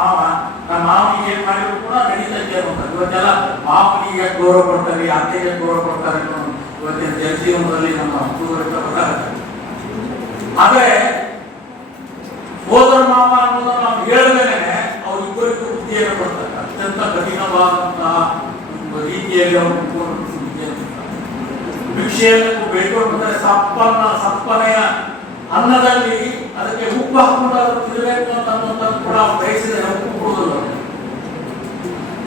ಮಾವನಿಗೆ ಏನ್ ಮಾಡಿದ್ರು ಕೂಡ ನಡೀತೈತೆ ಅಂತ. ಇವತ್ತೆಲ್ಲ ಮಾವನಿಗೆ ಗೌರವ ಕೊಡ್ತಾರೆ, ಅತ್ತೆಗೆ ಗೌರವ ಕೊಡ್ತಾರೆ. ಇವತ್ತಿನ ಜನಜೀವನದಲ್ಲಿ ನಮ್ಮ ಗೊತ್ತಾಗುತ್ತೆ. ಆದ್ರೆ ಸೋದರ ಮಾವ ಅನ್ನೋದನ್ನ ನಾವು ಹೇಳಿದ್ರೆ ಅವರಿಬ್ಬರಿಗೂ ಬುದ್ಧಿಯನ್ನು ಕೊಡ್ತಾರೆ. ಅತ್ಯಂತ ಕಠಿಣವಾದಂತಹ ರೀತಿಯಲ್ಲಿ ಅವರು ಭಿಕ್ಷೆಯನ್ನು ಬೇಡ್ಕೊಂಡು ಬಂದರೆ ಸಪ್ಪನೆಯ ಅನ್ನದಲ್ಲಿ ಅದಕ್ಕೆ ಉಪ್ಪು ಹಾಕೊಂಡು ಅದು ತಿನ್ನಬೇಕು ಅಂತಂದು ಕೂಡ ಬಯಸಿದರೆ ಉಪ್ಪು ಕೊಡುವುದಿಲ್ಲ.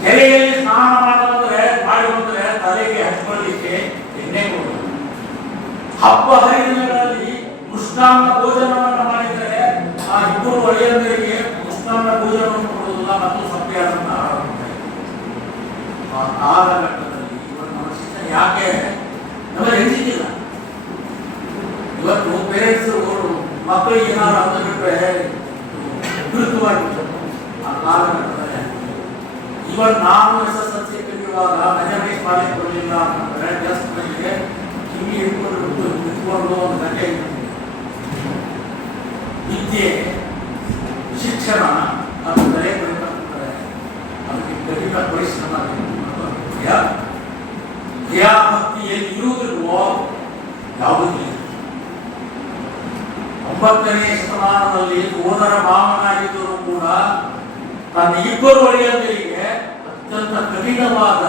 ಕೆರೆಯಲ್ಲಿ ಸ್ನಾನ ಮಾಡಬಂದ್ರೆ ಮಾಡಿ ಬಂದ್ರೆ ತಲೆಗೆ ಹಚ್ಕೊಳ್ಳಿಕ್ಕೆ ಎಣ್ಣೆ ಕೊಡುವುದು. ಹಬ್ಬ ಹರಿದಿನಗಳಲ್ಲಿ ಮೃಷ್ಟಾನ್ನ ಭೋಜನವನ್ನು ಮಾಡಿದರೆ ಆ ಇಬ್ಬರು ಒಡೆಯಂದರಿಗೆ ಮೃಷ್ಟಾನ್ನ ಭೋಜನವನ್ನು ಕೊಡುವುದಿಲ್ಲ ಮತ್ತು ಸಭ್ಯಾಸನ ಆ ಕಾಲಘಟ್ಟದಲ್ಲಿ ಇವತ್ತು ನಮ್ಮ ಶಿಕ್ಷಣ ಯಾಕೆ ನಮಗೆ ಹೆಚ್ಚಿಲ್ಲ? ಇವತ್ತು ಪೇರೆಂಟ್ಸ್ ಮಕ್ಕಳಿಗೆ ಏನಾದ್ರು ಅಂತ ಬಿಟ್ಟರೆ ವಿರುದ್ಧವಾಗಿತ್ತು. ಆ ಕಾಲಘಟ್ಟದಲ್ಲಿ ಇವತ್ತು ನಾನು SSLC ಕಲಿಯುವಾಗ ಮೆಜರ್ಮೆಂಟ್ ಮಾಡಲಿಕ್ಕೆ ಬರಲಿಲ್ಲ ಅಂತಂದ್ರೆ ಜಸ್ಟ್ ನನಗೆ ಕಿವಿ ಹಿಡ್ಕೊಂಡು ನಿಂತ್ಕೊಂಡು ಒಂದು ಗಂಟೆ ವಿದ್ಯೆ ಶಿಕ್ಷಣ ಅದು ಬೆಲೆ ಬರೀತಾರೆ. ಅದಕ್ಕೆ ಕಠಿಣ ಪರಿಶ್ರಮ ಭಕ್ತಿಯಲ್ಲಿ ಇರುವುದಿಲ್ವೋ ಯಾವುದೂ. 9ನೇ ಶತಮಾನದಲ್ಲಿ ಸೋದರ ಮಾವನಾಗಿದ್ದರೂ ಕೂಡ ತನ್ನ ಇಬ್ಬರು ಒಡೆಯಂದರಿಗೆ ಅತ್ಯಂತ ಕಠಿಣವಾದ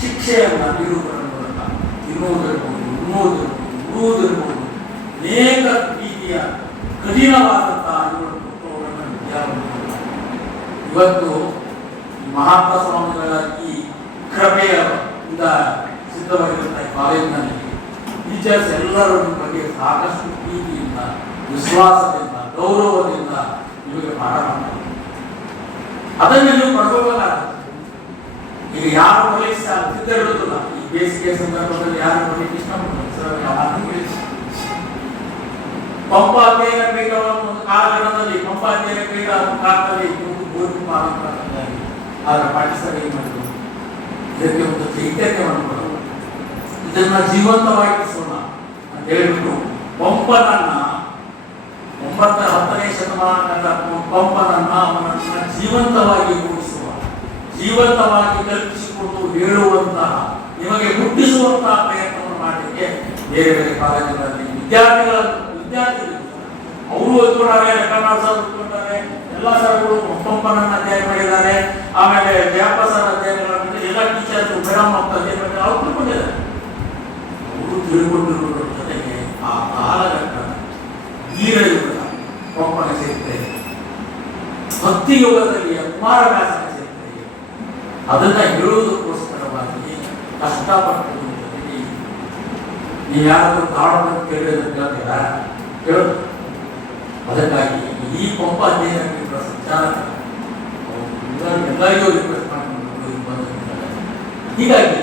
ಶಿಕ್ಷೆಯನ್ನ ನೀಡುವುದರ ಮೂಲಕ ತಿನ್ನುವುದಿರಬಹುದು, ಉಡುವುದಿರಬಹುದು, ಅನೇಕ ರೀತಿಯ ಕಠಿಣವಾದಂತಹ ಇವತ್ತು ಮಹಾತ್ಮ ಸ್ವಾಮಿಗಳ ಈ ಕೃಪೆಯಿಂದ ಸಿದ್ಧವಾಗಿರುತ್ತಾ ಕಾಲೇಜಿನಲ್ಲಿ ಟೀಚರ್ಸ್ ಎಲ್ಲರೂ ನಿಮ್ಮ ಬಗ್ಗೆ ಸಾಕಷ್ಟು ಪ್ರೀತಿಯಿಂದ, ವಿಶ್ವಾಸದಿಂದ, ಗೌರವದಿಂದ ನಿಮಗೆ ಪಾಠ ಮಾಡ್ತಾರೆ. ಅದನ್ನು ನೀವು ಪಡ್ಕೋಬೇಕಾಗುತ್ತೆ. ಈಗ ಯಾರು ಪರೀಕ್ಷೆ ಸಿದ್ಧ ಇರುವುದಿಲ್ಲ. ಬೇಸಿಗೆ ಸಂದರ್ಭದಲ್ಲಿ ಯಾರು ಬರಲಿಕ್ಕೆ ಇಷ್ಟಪಡ್ತಾರೆ ಸರ್ ಪಂಪ ಅಧ್ಯಯನ ಪೀಠವನ್ನು ಕಾಲಘಟ್ಟದಲ್ಲಿ ಪಂಪ ಅಧ್ಯಯನ ಪೀಠ ಕಾಲದಲ್ಲಿ ಅದರ ಪಾಠಿಸಲು ಏನು ಮಾಡಿದ್ರು ಇದಕ್ಕೆ ಒಂದು ಚೈತನ್ಯವನ್ನು ಕೊಡೋದು ಇದನ್ನ ಜೀವಂತವಾಗಿಸೋಣ ಅಂತ ಹೇಳಿಬಿಟ್ಟು ಪಂಪನನ್ನ 10ನೇ ಶತಮಾನದ ಪಂಪನನ್ನ ಅವನನ್ನ ಜೀವಂತವಾಗಿ ಮೂಡಿಸುವ ಜೀವಂತವಾಗಿ ಕಲ್ಪಿಸಿಕೊಂಡು ಹೇಳುವಂತಹ ನಿಮಗೆ ಮುಟ್ಟಿಸುವಂತಹ ಪ್ರಯತ್ನವನ್ನು ಮಾಡಲಿಕ್ಕೆ ಬೇರೆ ಬೇರೆ ಕಾಲೇಜುಗಳಲ್ಲಿ ವಿದ್ಯಾರ್ಥಿಗಳು ಅವರು ಓದ್ಕೊಂಡಾರೆ ಕನ್ನಡ ಸರ್ ಓದ್ಕೊಂಡಾರೆ ಎಲ್ಲ ಸರ್ಗಳು ಪಂಪನನ್ನ ಅಧ್ಯಯನ ಮಾಡಿದ್ದಾರೆ. ಆಮೇಲೆ ಜಯಪ್ಪ ಸರ್ ಅಧ್ಯಯನ ಎಲ್ಲ ಟೀಚರ್ಸ್ ಮೇಡಮ್ ಅಂತ ಅಧ್ಯಯನ ಮಾಡಿದ್ದಾರೆ. ಅವ್ರು ತಿಳ್ಕೊಂಡಿದ್ದಾರೆ. ಅವರು ತಿಳ್ಕೊಂಡಿರೋದ್ರ ಜೊತೆಗೆ ಆ ಕಾಲಘಟ್ಟ ವೀರಯುಗದ ಪಂಪನ ಚರಿತ್ರೆ ಭಕ್ತಿ ಯುಗದಲ್ಲಿ ಕುಮಾರವ್ಯಾಸನ ಚರಿತ್ರೆ ಅದನ್ನ ಹೇಳುವುದಕ್ಕೋಸ್ಕರವಾಗಿ ಕಷ್ಟಪಟ್ಟು ನೀವು ಯಾರಾದ್ರೂ ಕಾಡನ್ನು ಕೇಳಿದ್ರೆ ಕೇಳ್ತೀರಾ ಕೇಳೋದು. ಅದಕ್ಕಾಗಿ ಈ ಪಂಪ ಅಧ್ಯಯನ ಪೀಠದ ಸಂಚಾರ ಎಲ್ಲರಿಗೂ ರಿಕ್ವೆಸ್ಟ್ ಮಾಡಿಕೊಂಡು ಬಂದಿದ್ದಾರೆ. ಹೀಗಾಗಿ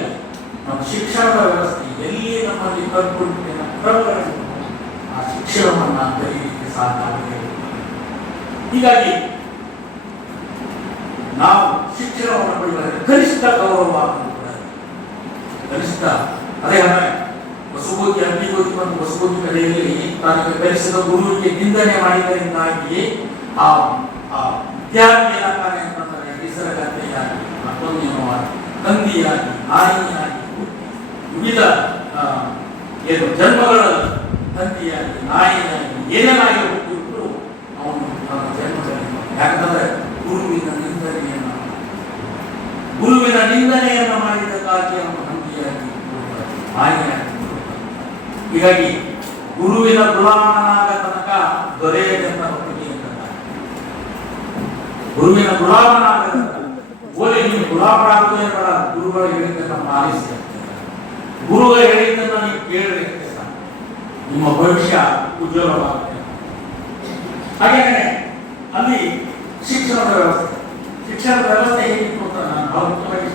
ನಮ್ಮ ಶಿಕ್ಷಣದ ವ್ಯವಸ್ಥೆ ಎಲ್ಲಿ ನಮ್ಮಲ್ಲಿ ಕಲ್ಪುಟ್ಟಿನ ಕ್ರಮಗಳನ್ನು ಆ ಶಿಕ್ಷಣವನ್ನು ಕಲಿಯಲಿಕ್ಕೆ ಸಾಧ್ಯ. ಹೀಗಾಗಿ ನಾವು ಶಿಕ್ಷಣವನ್ನು ಪಡೆಯುವ ಕನಿಷ್ಠ ಗೌರವ ಕನಿಷ್ಠ ಅದೇ ವಸುಬೂತಿ ಅಂಬಿಗೋತಿ ಮತ್ತು ವಸುಬೂತಿ ಕಡೆಯಲ್ಲಿ ತನಗೆ ಕಲಿಸಿದ ಗುರುವಿಗೆ ನಿಂದನೆ ಮಾಡಿದರಿಂದಾಗಿ ಆ ವಿದ್ಯಾರ್ಥಿ ಏನಾಗ್ತಾನೆ ಅಂತಂದರೆ ನಿಸರ್ಗತೆಯಾಗಿ ಮತ್ತೊಂದೇನೋ ನಂದಿಯಾಗಿ ನಾಯಿಯಾಗಿ ವಿವಿಧ ಏನು ಜನ್ಮಗಳ ನಂದಿಯಾಗಿ ನಾಯಿಯಾಗಿ ಏನೇನಾಗಿ ಹುಟ್ಟಿಬಿಟ್ಟು ಅವನು ತನ್ನ ಜನ್ಮದಲ್ಲಿ ಯಾಕಂದ್ರೆ ಗುರುವಿನ ನಿಂದನೆಯನ್ನು ಮಾಡಿದ್ದಕ್ಕಾಗಿ ಅವನು ನಂದಿಯಾಗಿ ನಾಯಿಯಾಗಿ. ಹೀಗಾಗಿ ಗುರುವಿನ ಗುಲಾಮನಾಗ ತನಕ ದೊರೆಯದಂತ ಭಕ್ತಿ ಅಂತ ಗುರುವಿನ ಗುಲಾಮನಾಗ ಓದಿ ನೀವು ಗುಲಾಮರಾಗುವುದೇ ಬೇಡ, ಗುರುಗಳು ಹೇಳಿದ್ದನ್ನು ಪಾಲಿಸಿ ಗುರುಗಳು ಹೇಳಿದ್ದನ್ನು ನೀವು ಕೇಳಬೇಕು, ನಿಮ್ಮ ಭವಿಷ್ಯ ಉಜ್ವಲವಾಗುತ್ತೆ. ಹಾಗೇನೆ ಅಲ್ಲಿ ಶಿಕ್ಷಣದ ವ್ಯವಸ್ಥೆ ಹೇಗಿತ್ತು ಅಂತ ನಾನು ಬಹಳ ಮುಖ್ಯವಾಗಿ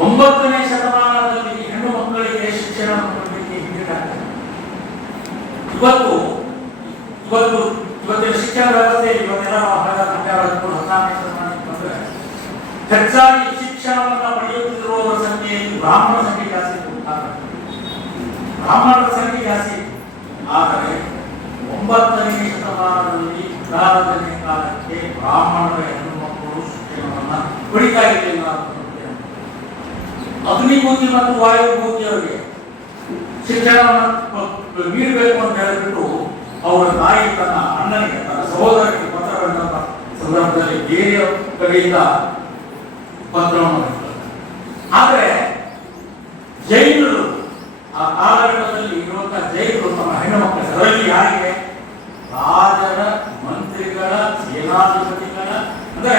9ನೇ ಶತಮಾನದಲ್ಲಿ ಹೆಣ್ಣು ಮಕ್ಕಳಿಗೆ ಶಿಕ್ಷಣ ಕೊಡಲಿಕ್ಕೆ ಹಿಂದೇಟಾಗ್ತದೆ. ಇವತ್ತಿನ ಶಿಕ್ಷಣ ವ್ಯವಸ್ಥೆ ಇವತ್ತೆಲ್ಲ 19ನೇ ಶತಮಾನಕ್ಕೆ ಬಂದರೆ ಹೆಚ್ಚಾಗಿ ಶಿಕ್ಷಣವನ್ನು ಪಡೆಯುತ್ತಿರುವ ಸಂಖ್ಯೆಯಲ್ಲಿ ಬ್ರಾಹ್ಮಣರ ಸಂಖ್ಯೆ ಜಾಸ್ತಿ ಬ್ರಾಹ್ಮಣರ ಸಂಖ್ಯೆ ಜಾಸ್ತಿ. ಆದರೆ 9ನೇ ಶತಮಾನದಲ್ಲಿ 16ನೇ ಕಾಲಕ್ಕೆ ಬ್ರಾಹ್ಮಣರ ಹೆಣ್ಣು ಮಕ್ಕಳು ಶಿಕ್ಷಣವನ್ನು ಪಡಿತಾ ಇರಲಿಲ್ಲ. ಅಗ್ನಿಭೂತಿ ಮತ್ತು ವಾಯುಭೂತಿಯವರಿಗೆ ಶಿಕ್ಷಣವನ್ನು ನೀಡಬೇಕು ಅಂತ ಹೇಳಿಬಿಟ್ಟು ಅವರ ತಾಯಿ ತನ್ನ ಅಣ್ಣನಿಗೆ ತನ್ನ ಸಹೋದರಕ್ಕೆ ಪತ್ರ ಬರೆದ ಸಂದರ್ಭದಲ್ಲಿ ಬೇರೆ ಕಡೆಯಿಂದ ಪತ್ರವನ್ನು ಬರೆದರು. ಆದರೆ ಜೈನರು ಆ ಕಾಲಘಟ್ಟದಲ್ಲಿ ಇರುವಂತಹ ಜೈನರು ತಮ್ಮ ಹೆಣ್ಣು ಮಕ್ಕಳು ಅದರಲ್ಲಿ ಯಾರಿಗೆ ರಾಜರ ಮಂತ್ರಿಗಳ ಸೇನಾಧಿಪತಿಗಳ ಅಂದ್ರೆ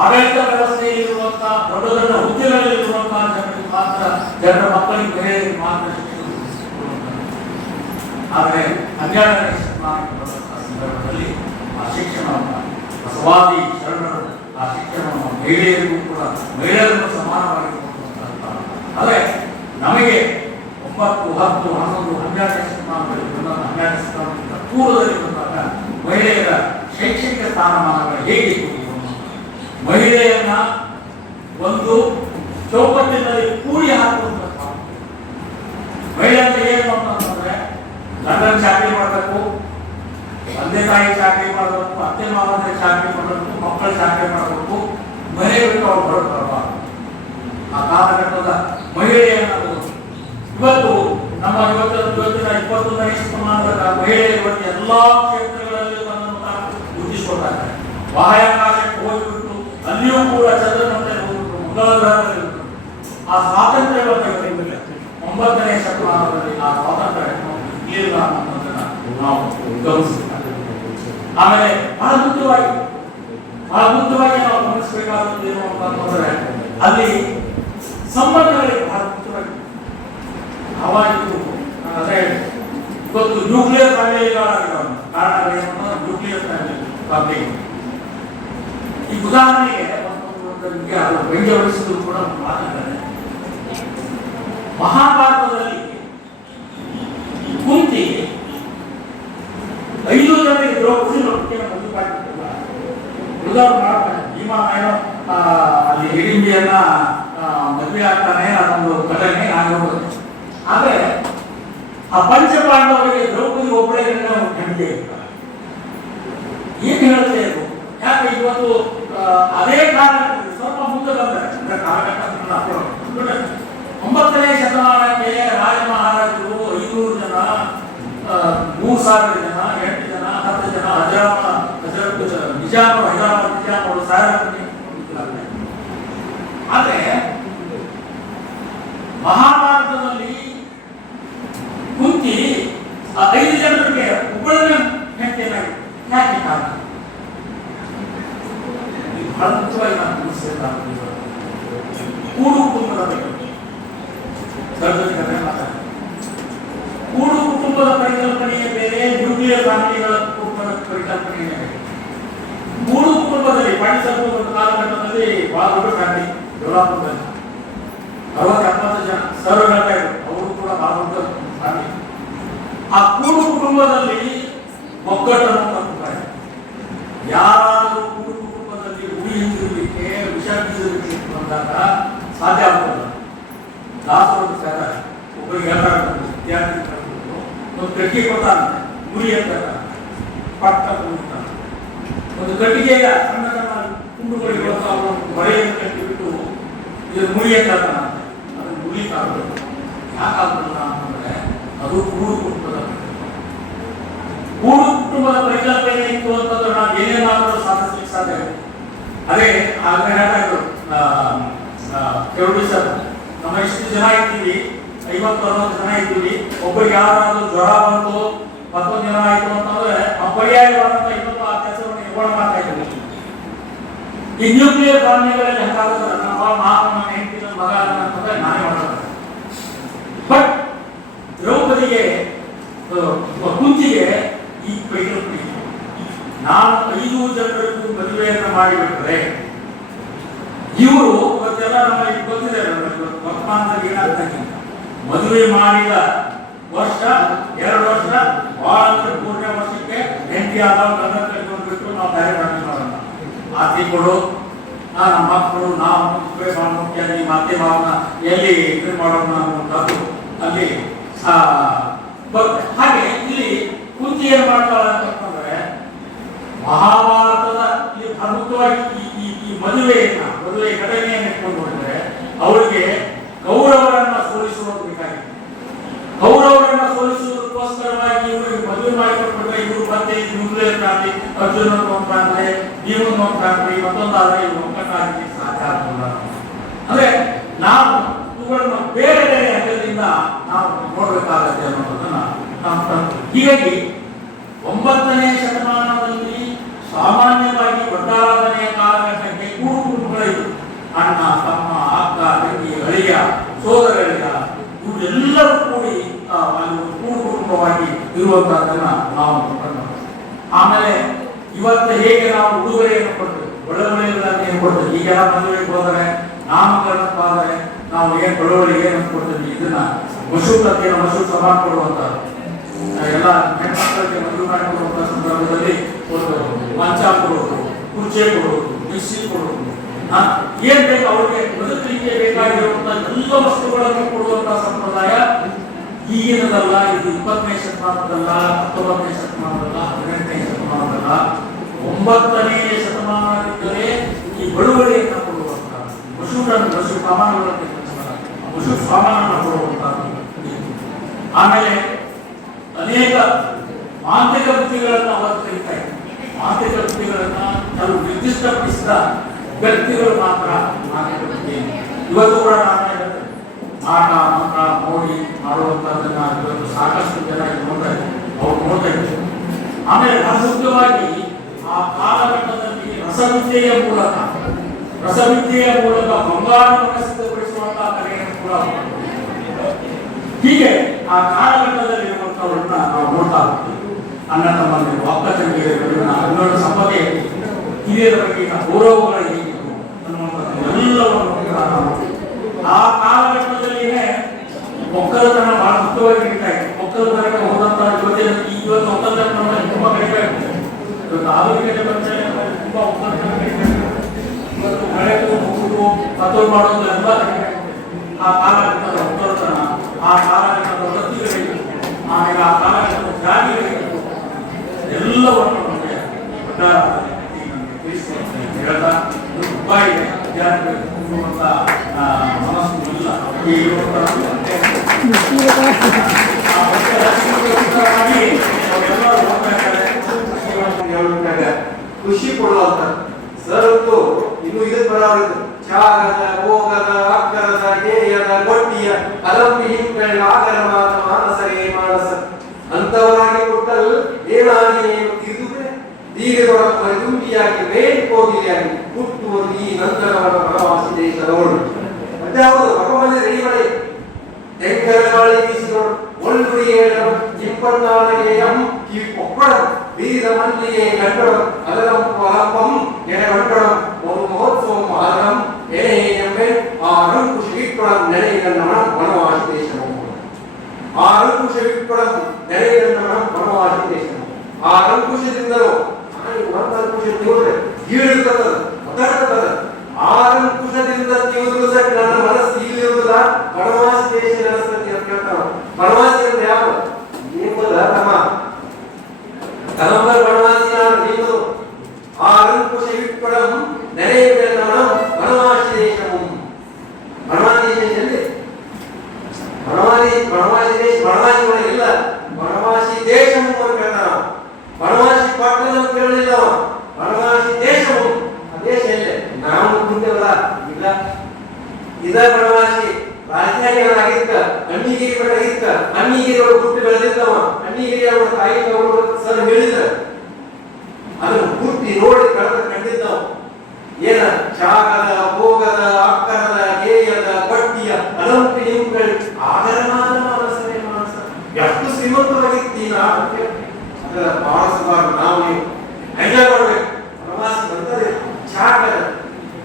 ಆಡಳಿತ ವ್ಯವಸ್ಥೆಯಲ್ಲಿರುವಂತಹ ದೊಡ್ಡ ದೊಡ್ಡ ಹುದ್ದೆಗಳಲ್ಲಿರುವಂತಹ ಜನರಿಗೆ ಮಾತ್ರ ಜನರ ಮಕ್ಕಳಿಗೆ ಬೇರೆ ಮಾತ್ರ ಶಿಕ್ಷಣ. ಆದರೆ 12ನೇ ಶತಮಾನಕ್ಕೆ ಬರುವಂತಹ ಸಂದರ್ಭದಲ್ಲಿ ಆ ಶಿಕ್ಷಣವನ್ನು ಬಸವಾದಿ ಶರಣರು ಆ ಶಿಕ್ಷಣವನ್ನು ಮಹಿಳೆಯರಿಗೂ ಕೂಡ ಮಹಿಳೆಯರನ್ನು ಸಮಾನವಾಗಿ ಕೊಡುವಂತಹ. ಆದರೆ ನಮಗೆ 9, 10, 11, 12ನೇ ಶತಮಾನದಲ್ಲಿ 12ನೇ ಶತಮಾನಕ್ಕಿಂತ ಪೂರ್ವದಲ್ಲಿ ಬಂದಾಗ ಮಹಿಳೆಯರ ಶೈಕ್ಷಣಿಕ ಸ್ಥಾನಮಾನಗಳು ಹೇಗಿತ್ತು? ಮಹಿಳೆಯನ್ನ ಒಂದು ಚೌಕಟ್ಟಿನಲ್ಲಿ ಕೂಡಿ ಹಾಕುವಂತ ಮಹಿಳೆಯಂತ ಏನು ಅಂತಂದ್ರೆ ಗಂಡನ ಚಾಕರಿ ಮಾಡಬೇಕು, ತಂದೆ ತಾಯಿ ಚಾಕರಿ ಮಾಡಬೇಕು, ಅತ್ತೆ ಮಾವಂದ್ರೆ ಚಾಕರಿ ಮಾಡಬೇಕು, ಮಕ್ಕಳ ಚಾಕರಿ ಮಾಡಬೇಕು, ಮನೆ ಬಿಟ್ಟು ಅವ್ರು ಹೊರಬರಬಾರದು. ಆ ಕಾಲಘಟ್ಟದ ಮಹಿಳೆಯನ್ನ ಇವತ್ತು ನಮ್ಮ ಇವತ್ತಿನ 21ನೇ ಶತಮಾನದ ಮಹಿಳೆಯರು ಎಲ್ಲಾ ಕ್ಷೇತ್ರಗಳಲ್ಲಿ ತನ್ನನ್ನು ಗುರುತಿಸಿಕೊಳ್ತಾರೆ. ಬಾಹ್ಯಾಕಾಶಕ್ಕೆ ಹೋಗಿಬಿಟ್ಟು ಅಲ್ಲಿಯೂ ಕೂಡ ಚಂದ್ರನಂತೆ ಹೋಗ್ಬಿಟ್ಟು ಮಂಗಳ ಗ್ರಹದಲ್ಲಿ ಆ ಸ್ವಾತಂತ್ರ್ಯ 9ನೇ ಶತಮಾನದಲ್ಲಿ ಆ ಸ್ವಾತಂತ್ರ್ಯ ಇರಲಿಲ್ಲ ಅನ್ನೋದನ್ನ ನಾವು ಗಮನಿಸಬೇಕು. ಆಮೇಲೆ ಬಹಳ ಮುಖ್ಯವಾಗಿ ನಾವು ಗಮನಿಸಬೇಕಾದದ್ದು ಏನು ಅಂತಂದ್ರೆ ಅಲ್ಲಿ ಸಂಬಂಧಗಳಿಗೆ ಬಹಳ ಮುಖ್ಯವಾಗಿ ಅವಾಗಿದ್ದು ಅದೇ ಇವತ್ತು ನ್ಯೂಕ್ಲಿಯರ್ ಫ್ಯಾಮಿಲಿಗಳಾಗಿದ್ದಾವೆ. ಕಾರಣ ಏನು? Nuclear family. ಈ ಉದಾಹರಣೆಗೆ ವ್ಯಂಗ್ಯಗೊಳಿಸಿದ್ರು ಕೂಡ ಒಂದು ಮಾತಿದ್ದಾರೆ. ಮಹಾಭಾರತದಲ್ಲಿ ಕುಂತಿ 5 ಜನರಿಗೆ ದ್ರೌಪದಿ ಲೋಕಕ್ಕೆ ಮದುವೆ ಮಾಡಿಬಿಟ್ಟಿಲ್ಲ. ಉಳಿದವ್ರು ಮಾಡ್ತಾರೆ. ಭೀಮ ಏನೋ ಅಲ್ಲಿ ಹಿಡಿಂಬಿಯನ್ನ ಮದುವೆ ಆಗ್ತಾನೆ, ಅದೊಂದು ಘಟನೆ ಆಗಿರೋದು. ಆದ್ರೆ ಆ ಪಂಚಪಾಂಡವರಿಗೆ ದ್ರೌಪದಿ ಒಬ್ಬಳೇ ಹೆಂಡತಿ ಇರ್ತಾರೆ. ಏನ್ ಹೇಳ್ತಾ ಇದ್ರು? ಯಾಕೆ ಇವತ್ತು ಅದೇ ಕಾಲಘಟ್ಟದಲ್ಲಿ ಸ್ವಲ್ಪ ಮುಂದೆ ಬಂದರೆ ಅಂದ್ರೆ ಕಾಲಘಟ್ಟ 9ನೇ ಶತಮಾನಕ್ಕೆ ರಾಜ ಮಹಾರಾಜರು 500 ಜನ, 3000 ಜನ, 8 ಜನ, 10 ಜನ, ನಿಜಾಮರು 1000 ಆದ್ರೆ ಮಹಾಭಾರತದಲ್ಲಿ ಕುಂತಿ 5 ಜನರಿಗೆ ಒಬ್ಬಳನ್ನ ಹೆಂಡತಿಯನ್ನಾಗಿ ಯಾಕೆ ಕಾರಣ? ಬಹಳ ಮುಖ್ಯವಾಗಿ ನಾನು ತಿಳಿಸಬೇಕಾಗಿದೆ. ಕೂಡು ಕುಟುಂಬದ ಬಗ್ಗೆ ಕೂಡು ಕುಟುಂಬದ ಪರಿಕಲ್ಪನೆಯೇ ಬೇರೆ, ನ್ಯೂಕ್ಲಿಯರ್ ಫ್ಯಾಮಿಲಿಗಳ ಕುಟುಂಬದ ಪರಿಕಲ್ಪನೆಯೇ ಬೇರೆ. ಕೂಡು ಕುಟುಂಬದಲ್ಲಿ ಪಾಂಡಿಚೇರಿ ಕಾಲಘಟ್ಟದಲ್ಲಿ ಬಹಳ ದೊಡ್ಡ ಫ್ಯಾಮಿಲಿ ಡೆವಲಪ್ಮೆಂಟ್ 60-70 ಜನ ಸರ್ ಹೇಳ್ತಾ ಇದ್ರು. ಅವರು ಕೂಡ ಬಹಳ ದೊಡ್ಡ ಫ್ಯಾಮಿಲಿ. ಆ ಕೂಡು ಕುಟುಂಬದಲ್ಲಿ ಒಗ್ಗಟ್ಟನ್ನು ತಪ್ಪುತ್ತಾರೆ. ಯಾರಾದರೂ ಕೂಡು ಕುಟುಂಬದಲ್ಲಿ ಉಳಿ ಹಿಂದಿರಲಿಕ್ಕೆ, ವಿಷ ಬೀಸಲಿಕ್ಕೆ ಬಂದಾಗ ಸಾಧ್ಯ ಆಗುತ್ತಲ್ಲ. ದಾಸರು ಹೇಳ್ತಾರೆ, ಒಬ್ಬರಿಗೆ ಹೇಳ್ತಾರೆ, ವಿದ್ಯಾರ್ಥಿ ಒಂದು ಕಟ್ಟಿಗೆ ಕೊಡ್ತಾನೆ, ಉರಿ ಅಂತ ಪಟ್ಟ ಕುಂತಾನೆ. ಒಂದು ಕಟ್ಟಿಗೆಯ ಸಣ್ಣ ಸಣ್ಣ ಕುಂಡುಗಳಿಗೆ ಹೊರೆಯನ್ನು ಕಟ್ಟಿಬಿಟ್ಟು ಇದು ಮುಳಿ ಅಂತ ಹೇಳ್ತಾನೆ. ಅದನ್ನು ಮುಳಿಕಾಗಬೇಕು. ಯಾಕಾಗಲ್ಲ ಅಂತಂದ್ರೆ ಅದು ಕೂಡು ಕುಟುಂಬದ ಕೂಡು ಕುಟುಂಬದ ಪರಿಕಲ್ಪನೆ ಇತ್ತು ಅಂತಂದ್ರೆ ನಾವು ಏನೇನಾದರೂ ಸಾಧಿಸಲಿಕ್ಕೆ ಸಾಧ್ಯ ಇದೆ. ಅದೇ ಆಗಲೇ ಹೇಳ್ತಾ ಇದ್ರು ಕೆಲವು ಸರ್, ನಮ್ಮ ಇಷ್ಟು ಜನ ಇದ್ದೀವಿ, 50-60 ಜನ ಇದ್ದೀವಿ. ಒಬ್ಬರಿಗೆ ಯಾರಾದ್ರೂ ಜ್ವರ ಬಂತು, ಮತ್ತೊಂದು ಜನ ಆಯ್ತು ಅಂತಂದ್ರೆ ಪರ್ಯಾಯವಾದಂತ ಇನ್ನೊಂದು ಆ ಕೆಲಸವನ್ನು ನಿರ್ವಹಣೆ ಮಾಡ್ತಾ ಇದ್ದೀವಿ. ಈ ನ್ಯೂಕ್ಲಿಯರ್ ಫ್ಯಾಮಿಲಿಗಳಲ್ಲಿ ಹೆಂಗಾಗುತ್ತೆ, ನಮ್ಮ ಹೆಂಡತಿ ಮಗ ಅಂತಂದ್ರೆ ನಾನೇ ಮಾಡೋದು. ಬಟ್ ದ್ರೌಪದಿಗೆ ಕುಂತಿಗೆ ಈ ಪರಿಕಲ್ಪನೆ, ನಾನು 5 ಜನರಿಗೂ ಮದುವೆಯನ್ನು ಮಾಡಿಬಿಟ್ರೆ ಇವರು ಇವತ್ತೆಲ್ಲ ನಮಗೆ ಗೊತ್ತಿದೆ. ವರ್ತಮಾನದಲ್ಲಿ ಏನಾಗ್ತದೆ, ಮದುವೆ ಮಾಡಿದ ವರ್ಷ 2 ವರ್ಷ ಬಹಳ 3ನೇ ವರ್ಷಕ್ಕೆ ಹೆಂಡತಿ ಆದವ ಗಂಡ ಕಳ್ಕೊಂಡ್ಬಿಟ್ಟು ನಾವು ಬೇರೆ ಮಾಡೋಣ. ಆತಿ ಕೊಡು, ನಮ್ಮ ಮಕ್ಕಳು ನಾವು ಮದುವೆ ಮಾಡೋಕೆ ಮತ್ತೆ ಭಾವನ ಎಲ್ಲಿ ಇದು ಮಾಡೋಣ ಅನ್ನೋದು ಅಲ್ಲಿ ಹಾಗೆ ಇಲ್ಲಿ ಕುಂತಿ ಏನ್ ಮಾಡ್ತಾಳೆ ಅಂತಂದ್ರೆ ಮಹಾಭಾರತದ ಇಲ್ಲಿ ಪ್ರಮುಖವಾಗಿ ಈ ಮದುವೆ ಘಟನೆಯನ್ನು ಇಟ್ಕೊಂಡು ಹೋದ್ರೆ ಅವರಿಗೆ ಕೌರವರನ್ನ ಸೋಲಿಸುವುದು ಬೇಕಾಗಿದೆ. ಕೌರವರನ್ನ ಸೋಲಿಸುವುದಕ್ಕೋಸ್ಕರವಾಗಿ ಇವರಿಗೆ ಮದುವೆ ಮಾಡಿಕೊಟ್ಬಿಟ್ರೆ ಇವರು ಮತ್ತೆ ನ್ಯೂಕ್ಲಿಯರ್ ಫ್ಯಾಮಿಲಿ, ಅರ್ಜುನ ಫ್ಯಾಮಿಲಿ, ಭೀಮನ ಫ್ಯಾಮಿಲಿ, ಮತ್ತೊಂದಾದ್ರೆ ಇವರು ಒಕ್ಕಟ್ಟಾಗಿ ಸಾಧ್ಯ ಆಗಲ್ಲ. ಅಂದ್ರೆ ನಾವು ಇವುಗಳನ್ನು ಬೇರೆ ಬೇರೆ ಹಂತದಿಂದ ನಾವು ನೋಡಬೇಕಾಗತ್ತೆ ಅನ್ನೋದನ್ನ ನಾವು. ಹೀಗಾಗಿ 9ನೇ ಶತಮಾನದಲ್ಲಿ ಸಾಮಾನ್ಯವಾಗಿ ಒಟ್ಟಾರಾಧನೆಯ ಕಾಲಘಟ್ಟಕ್ಕೆ ಕೂಡು ಕುಟುಂಬಗಳಿವೆ. ಅಣ್ಣ, ತಮ್ಮ, ಅಕ್ಕ, ತಂಗಿ, ಅಳಿಯ, ಸೋದರಳಿಯ ಇವರೆಲ್ಲರೂ ಕೂಡಿ ಕೂಡು ಕುಟುಂಬವಾಗಿ ಇರುವಂತಹದನ್ನ ನಾವು ಕಂಡು. ಆಮೇಲೆ ಇವತ್ತು ಹೇಗೆ ನಾವು ಉಡುಗೊರೆಯನ್ನು ಕೊಡ್ತೇವೆ, ಒಳಗೊಳ್ಳೆಗಳನ್ನು ಏನು ಕೊಡ್ತೇವೆ. ಈಗೆಲ್ಲ ಮದುವೆಗೆ ಹೋದರೆ, ನಾಮಕರಣಕ್ಕಾದರೆ ನಾವು ಏನು ಬಡವಳಿಗೆ ಏನು ಕೊಡ್ತೇವೆ, ಇದನ್ನ ಮಶೂರ್ ಅಂತ ಮಶೂರ್ ಸಮಾನ ಕೊಡುವಂತ ಎಲ್ಲ ಹೆಣ್ಮಕ್ಕಳಿಗೆ ಮದುವೆ ಮಾಡಿಕೊಡುವಂತ ಸಂದರ್ಭದಲ್ಲಿ ಒಂದು ಮಂಚ ಕೊಡೋದು, ಕುರ್ಚಿ ಕೊಡೋದು, ಮಿಕ್ಸಿ ಕೊಡೋದು, ಏನ್ ಬೇಕು ಅವ್ರಿಗೆ ಬದುಕಲಿಕ್ಕೆ ಬೇಕಾಗಿರುವಂತಹ ಎಲ್ಲ ವಸ್ತುಗಳನ್ನು ಕೊಡುವಂತಹ ಸಂಪ್ರದಾಯ ಈಗಿನದಲ್ಲ. ಇದು 20ನೇ ಶತಮಾನದಲ್ಲ, 19ನೇ ಶತಮಾನದಲ್ಲ, 18ನೇ ಶತಮಾನದಲ್ಲ, 9ನೇ ಶತಮಾನದಿಂದಲೇ ಈ ಬಳುವಳಿಯನ್ನು ಕೊಡುವಂತಹ ಮಶೂರ್ ಸಾಮಾನನ್ನು ಕೊಡುವಂತಹ. ಆಮೇಲೆ ಅನೇಕ ಮಾಂತ್ರಿಕ ವೃತ್ತಿಗಳನ್ನು ಅವರು ಕಲಿತಾರೆ. ಮಾಂತ್ರಿಕ ವೃತ್ತಿಗಳನ್ನ ಕೆಲವು ನಿರ್ದಿಷ್ಟಪಡಿಸಿದ ವ್ಯಕ್ತಿಗಳು ಮಾತ್ರ ಮಾಂತ್ರಿಕ ವೃತ್ತಿ. ಇವತ್ತು ಕೂಡ ಮಾಟ ಮಂತ್ರ ಮೋಡಿ ಮಾಡುವಂತಹದನ್ನ ಇವತ್ತು ಸಾಕಷ್ಟು ಜನ ನೋಡ್ತಾರೆ, ಅವ್ರು ನೋಡ್ತಾ ಇದ್ದಾರೆ. ಆಮೇಲೆ ಮುಖ್ಯವಾಗಿ ಆ ಕಾಲಘಟ್ಟದಲ್ಲಿ ರಸವಿದ್ಯೆಯ ಮೂಲಕ ಬಂಗಾರವನ್ನು ಸಿದ್ಧಪಡಿಸುವಂತಹ ಕಲೆಯನ್ನು ಕೂಡ ಹೀಗೆ ಆ ಕಾಲಘಟ್ಟದಲ್ಲಿ ಇರುವಂತಹವರನ್ನ ನಾವು ನೋಡ್ತಾ ಹೋಗ್ತೀವಿ. ಅಣ್ಣ ತಮ್ಮಂದಿರು, ಅಕ್ಕ ತಂಗಿಯರ ಹನ್ನೆರಡು ಸಂಪದೆ ಹಿರಿಯರ ಬಗೆಗಿನ ಗೌರವಗಳು ಹೇಗಿತ್ತು ಅನ್ನುವಂಥದ್ದು ಎಲ್ಲವನ್ನು ಅದು ಮಾಡೋದೆಲ್ಲ ಆ ಕಾಲಘಟ್ಟದ ಉತ್ತರತನ, ಆ ಕಾಲಘಟ್ಟದ ವೃತ್ತಿಗಳಿಗೆ, ಆಮೇಲೆ ಆ ಕಾಲಘಟ್ಟದ ಜಾತಿಗಳಿಗೆ ಎಲ್ಲವನ್ನು ನಮಗೆ ಹೇಳ್ತಾ ತುಂಬಾ ಇದೆ. ವಿದ್ಯಾರ್ಥಿಗಳಿಗೆ ತುಂಬುವಂತ ಮನಸ್ಸು ಇಲ್ಲ. ಖುಷಿ ಕೊಡುವಂತ ಸರ್ ಅಂತೂ ಇನ್ನು ಇದಕ್ಕೆ ಬರೋದು ತ್ಯಾಗದ ಭೋಗದ ಅಕ್ಕರದ ಗೇಯದ ಗೊಟ್ಟಿಯ ಅಲಂಬಿ ಹಿಂಗಳ ಆಗರ ಮಾತ ಮಾನಸರೇ ಮಾನಸ ಅಂತವರಾಗಿ ಕೊಟ್ಟಲ್ ಏನಾಗಿ ಏನು ತಿರುಗುವೆ ದೀರ್ಘದೊಳ ತುಂಬಿಯಾಗಿ ಮೇಲ್ಕೋಗಿಲಿಯಾಗಿ ಹುಟ್ಟುವುದು ಈ ನಂತರವರ ವನವಾಸಿ ದೇಶದವಳು. ಮತ್ತೆ ಅವರು ಭಗವಂತ ರೆಡಿ ಮಾಡಿ ತೆಂಕರ ಗಾಳಿ ಬೀಸಿದವರು ಒಳ್ಳುಡಿ ಹೇಳರು ಇಪ್ಪತ್ನಾಲ್ಗೆ ಕಿವಿ ಕೊಕ್ಕಳಂ ಬೀದ ಮಲ್ಲಿಗೆ ಕಂಡಳು ಅದರಂ ಪಲಪಂ ಎಡಗಂಡಳಂ ಒಂದು ಮಹೋತ್ಸವಂ ಆದರಂ ಎಮ್ಮೆ ಆ ರಂಕುಶ ವಿಕ್ರಂ ನೆನೆಗನ್ನಣ ವನವಾಸಿ ದೇಶವು ಆ ರಂಕುಶ ವಿಕ್ರಂ ನೆನೆಗನ್ನಣ ವನವಾಸಿ ದೇಶವು ಆ ರಂಕುಶದಿಂದಲೂ ಒಂದು ಅಂಕುಶ ತಿರುದ್ರೆ ಗೀಳುತ್ತದೆ ಒತ್ತಾಡ್ತದೆ ಆ ರಂಕುಶದಿಂದ ತಿರುದ್ರು ಸಹ ನನ್ನ ಮನಸ್ಸು ಇಲ್ಲಿರುವುದಿಲ್ಲ ವನವಾಸಿ ದೇಶ ನಡೆಸ್ತದೆ ಅಂತ ಹೇಳ್ತಾವ. ವನವಾಸಿ ಅಂದ್ರೆ ಯಾವ ನಿಮ್ಮದ ತಮ್ಮ ಕಲಂಬರ್ ವನವಾಸಿ ನಾನು ನೀವು ಆ ರಂಕುಶ ವಿಕ್ರಂ ನೆನೆಗನ್ನಣ ವನವಾಸಿ ದೇಶವು ವನವಾಸಿ ದೇಶದಲ್ಲಿ ವನವಾಸಿ ದೇಶ ವನವಾಸಿ ಇಲ್ಲ ವನವಾಸಿ ದೇಶವು ಅಂತ ಹೇಳ್ತಾವ. ವನವಾಸಿ ಪಟ್ಟಣ ಅಂತ ಹೇಳಿಲ್ಲ ವನವಾಸಿ ದೇಶವು ದೇಶ ಎಲ್ಲೇ ನಾವು ಮುಂದೆಲ್ಲ ಇಲ್ಲ ಇದ ವನವಾಸಿ ರಾಜಧಾನಿ ಆಗಿತ್ತ ಅಣ್ಣಿಗಿರಿ ಬಡ ಆಗಿತ್ತ ಅಣ್ಣಿಗಿರಿ ಅವರು ಹುಟ್ಟಿ ಬೆಳೆದಿದ್ದವ ಅಣ್ಣಿಗಿರಿ ಅವರ ತಾಯಿ ಅವರು ಸರ್ ಹೇಳಿದ ಅದನ್ನು ಹುಟ್ಟಿ ನೋಡಿ ಬೆಳೆದ ಕಂಡಿದ್ದವ ಏನ ತ್ಯಾಗದ ಭೋಗದ ಅಕ್ಕರದ ಗೇಯದ ಬಟ್ಟಿಯ ಅಲಂಪಿ ನಿಂಗಳು ಆಗರ ಮಾನಸರೇ ಮಾನಸ ಎಷ್ಟು ಶ್ರೀಮಂತವಾಗಿತ್ತಿ ನಾಟಕ ಅದರ ಬಹಳ ಸುಮಾರು ನಾವು ನೀವು ಎಂಜಾಯ್ ಮಾಡ್ಬೇಕು. ವನವಾಸ ಬರ್ತದೆ ತ್ಯಾಗದ